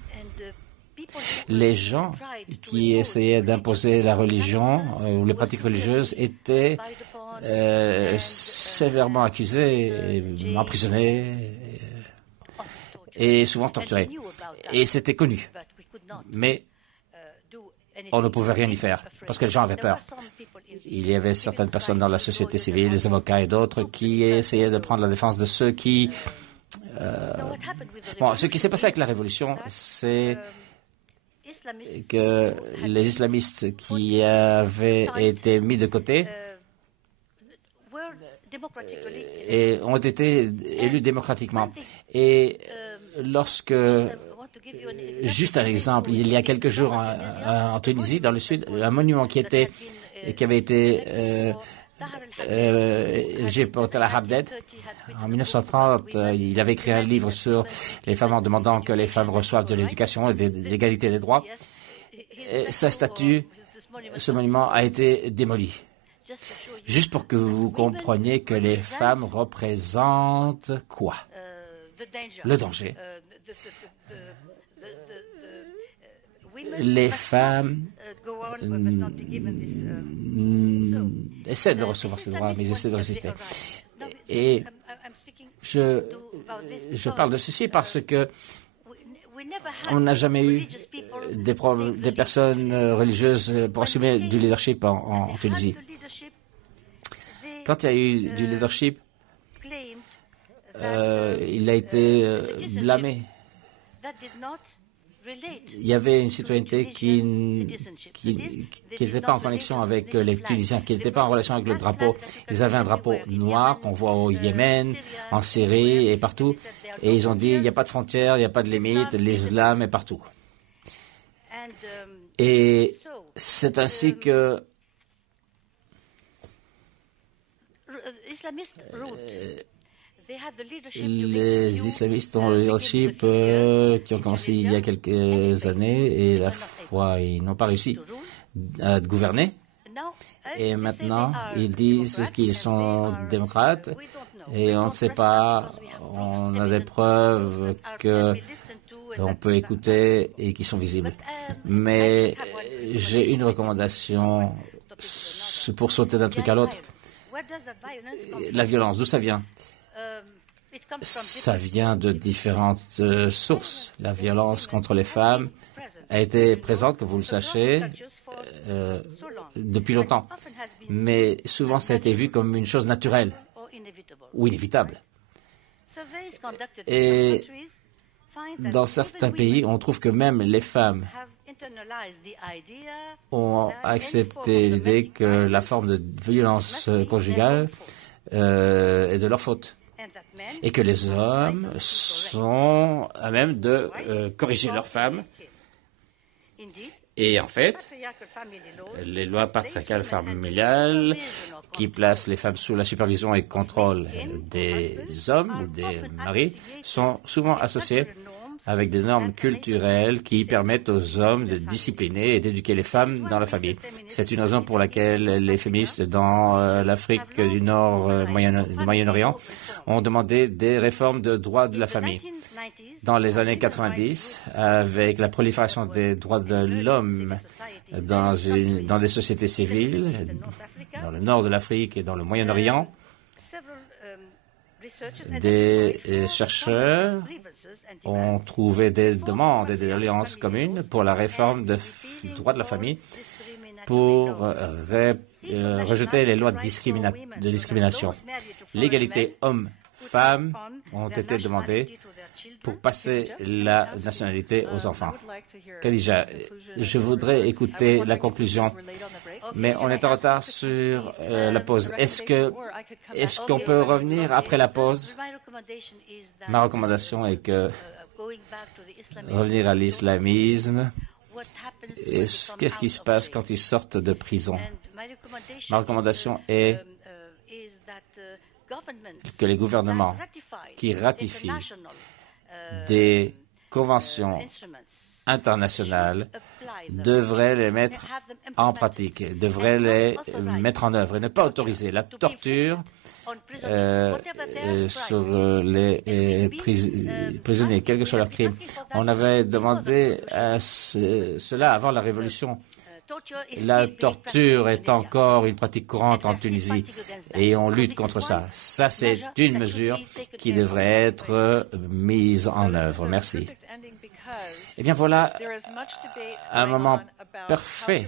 les gens qui essayaient d'imposer la religion ou les pratiques religieuses étaient sévèrement accusés, emprisonnés et souvent torturés. Et c'était connu. Mais on ne pouvait rien y faire parce que les gens avaient peur. Il y avait certaines personnes dans la société civile, les avocats et d'autres, qui essayaient de prendre la défense de ceux qui... ce qui s'est passé avec la Révolution, c'est que les islamistes qui avaient été mis de côté et ont été élus démocratiquement. Et lorsque... Juste un exemple, il y a quelques jours en Tunisie, dans le sud, un monument qui avait été érigé pour Talah Abded. En 1930, il avait écrit un livre sur les femmes en demandant que les femmes reçoivent de l'éducation et de l'égalité des droits. Et sa statue, ce monument a été démoli. Juste pour que vous compreniez que les femmes représentent quoi? Le danger. Les femmes essaient de recevoir ces droits, mais ils essaient de résister. Et je parle de ceci parce que on n'a jamais eu des personnes religieuses pour assumer du leadership en Tunisie. Quand il y a eu du leadership, il a été blâmé. il y avait une citoyenneté qui n'était pas en connexion avec les Tunisiens, qui n'était pas en relation avec le drapeau. Ils avaient un drapeau noir qu'on voit au Yémen, en Syrie et partout. Et ils ont dit, il n'y a pas de frontières, il n'y a pas de limites, l'islam est partout. Et c'est ainsi que les islamistes ont le leadership qui ont commencé il y a quelques années et la fois ils n'ont pas réussi à gouverner. Et maintenant, ils disent qu'ils sont démocrates et on ne sait pas, on a des preuves qu'on peut écouter et qui sont visibles. Mais j'ai une recommandation pour sauter d'un truc à l'autre. La violence, d'où ça vient? Ça vient de différentes sources. La violence contre les femmes a été présente, que vous le sachiez, depuis longtemps. Mais souvent, ça a été vu comme une chose naturelle ou inévitable. Et dans certains pays, on trouve que même les femmes ont accepté l'idée que la forme de violence conjugale est de leur faute et que les hommes sont à même de corriger leurs femmes. Et en fait, les lois patriarcales familiales qui placent les femmes sous la supervision et contrôle des hommes ou des maris sont souvent associées avec des normes culturelles qui permettent aux hommes de discipliner et d'éduquer les femmes dans la famille. C'est une raison pour laquelle les féministes dans l'Afrique du Nord, du Moyen-Orient, ont demandé des réformes de droits de la famille. Dans les années 90, avec la prolifération des droits de l'homme dans des sociétés civiles, dans le nord de l'Afrique et dans le Moyen-Orient, des chercheurs ont trouvé des demandes et des alliances communes pour la réforme des droits de la famille pour rejeter les lois de discrimination. L'égalité homme-femme ont été demandées pour passer la nationalité aux enfants. Khadija, je voudrais écouter la conclusion, mais on est en retard sur la pause. Est-ce qu'on peut revenir après la pause? Ma recommandation est que revenir à l'islamisme, qu'est-ce qui se passe quand ils sortent de prison? Ma recommandation est que les gouvernements qui ratifient des conventions internationales devraient les mettre en pratique, devraient les mettre en œuvre et ne pas autoriser la torture sur les prisonniers, quels que soient leurs crimes. On avait demandé cela avant la Révolution. La torture est encore une pratique courante en Tunisie et on lutte contre ça. Ça, c'est une mesure qui devrait être mise en œuvre. Merci. Eh bien, voilà un moment parfait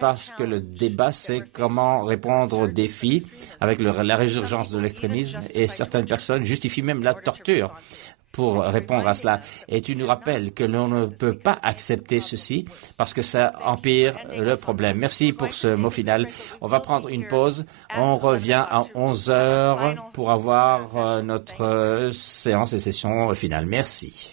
parce que le débat, c'est comment répondre aux défis avec la résurgence de l'extrémisme et certaines personnes justifient même la torture pour répondre à cela. Et tu nous rappelles que l'on ne peut pas accepter ceci parce que ça empire le problème. Merci pour ce mot final. On va prendre une pause. On revient à 11 heures pour avoir notre séance et session finale. Merci.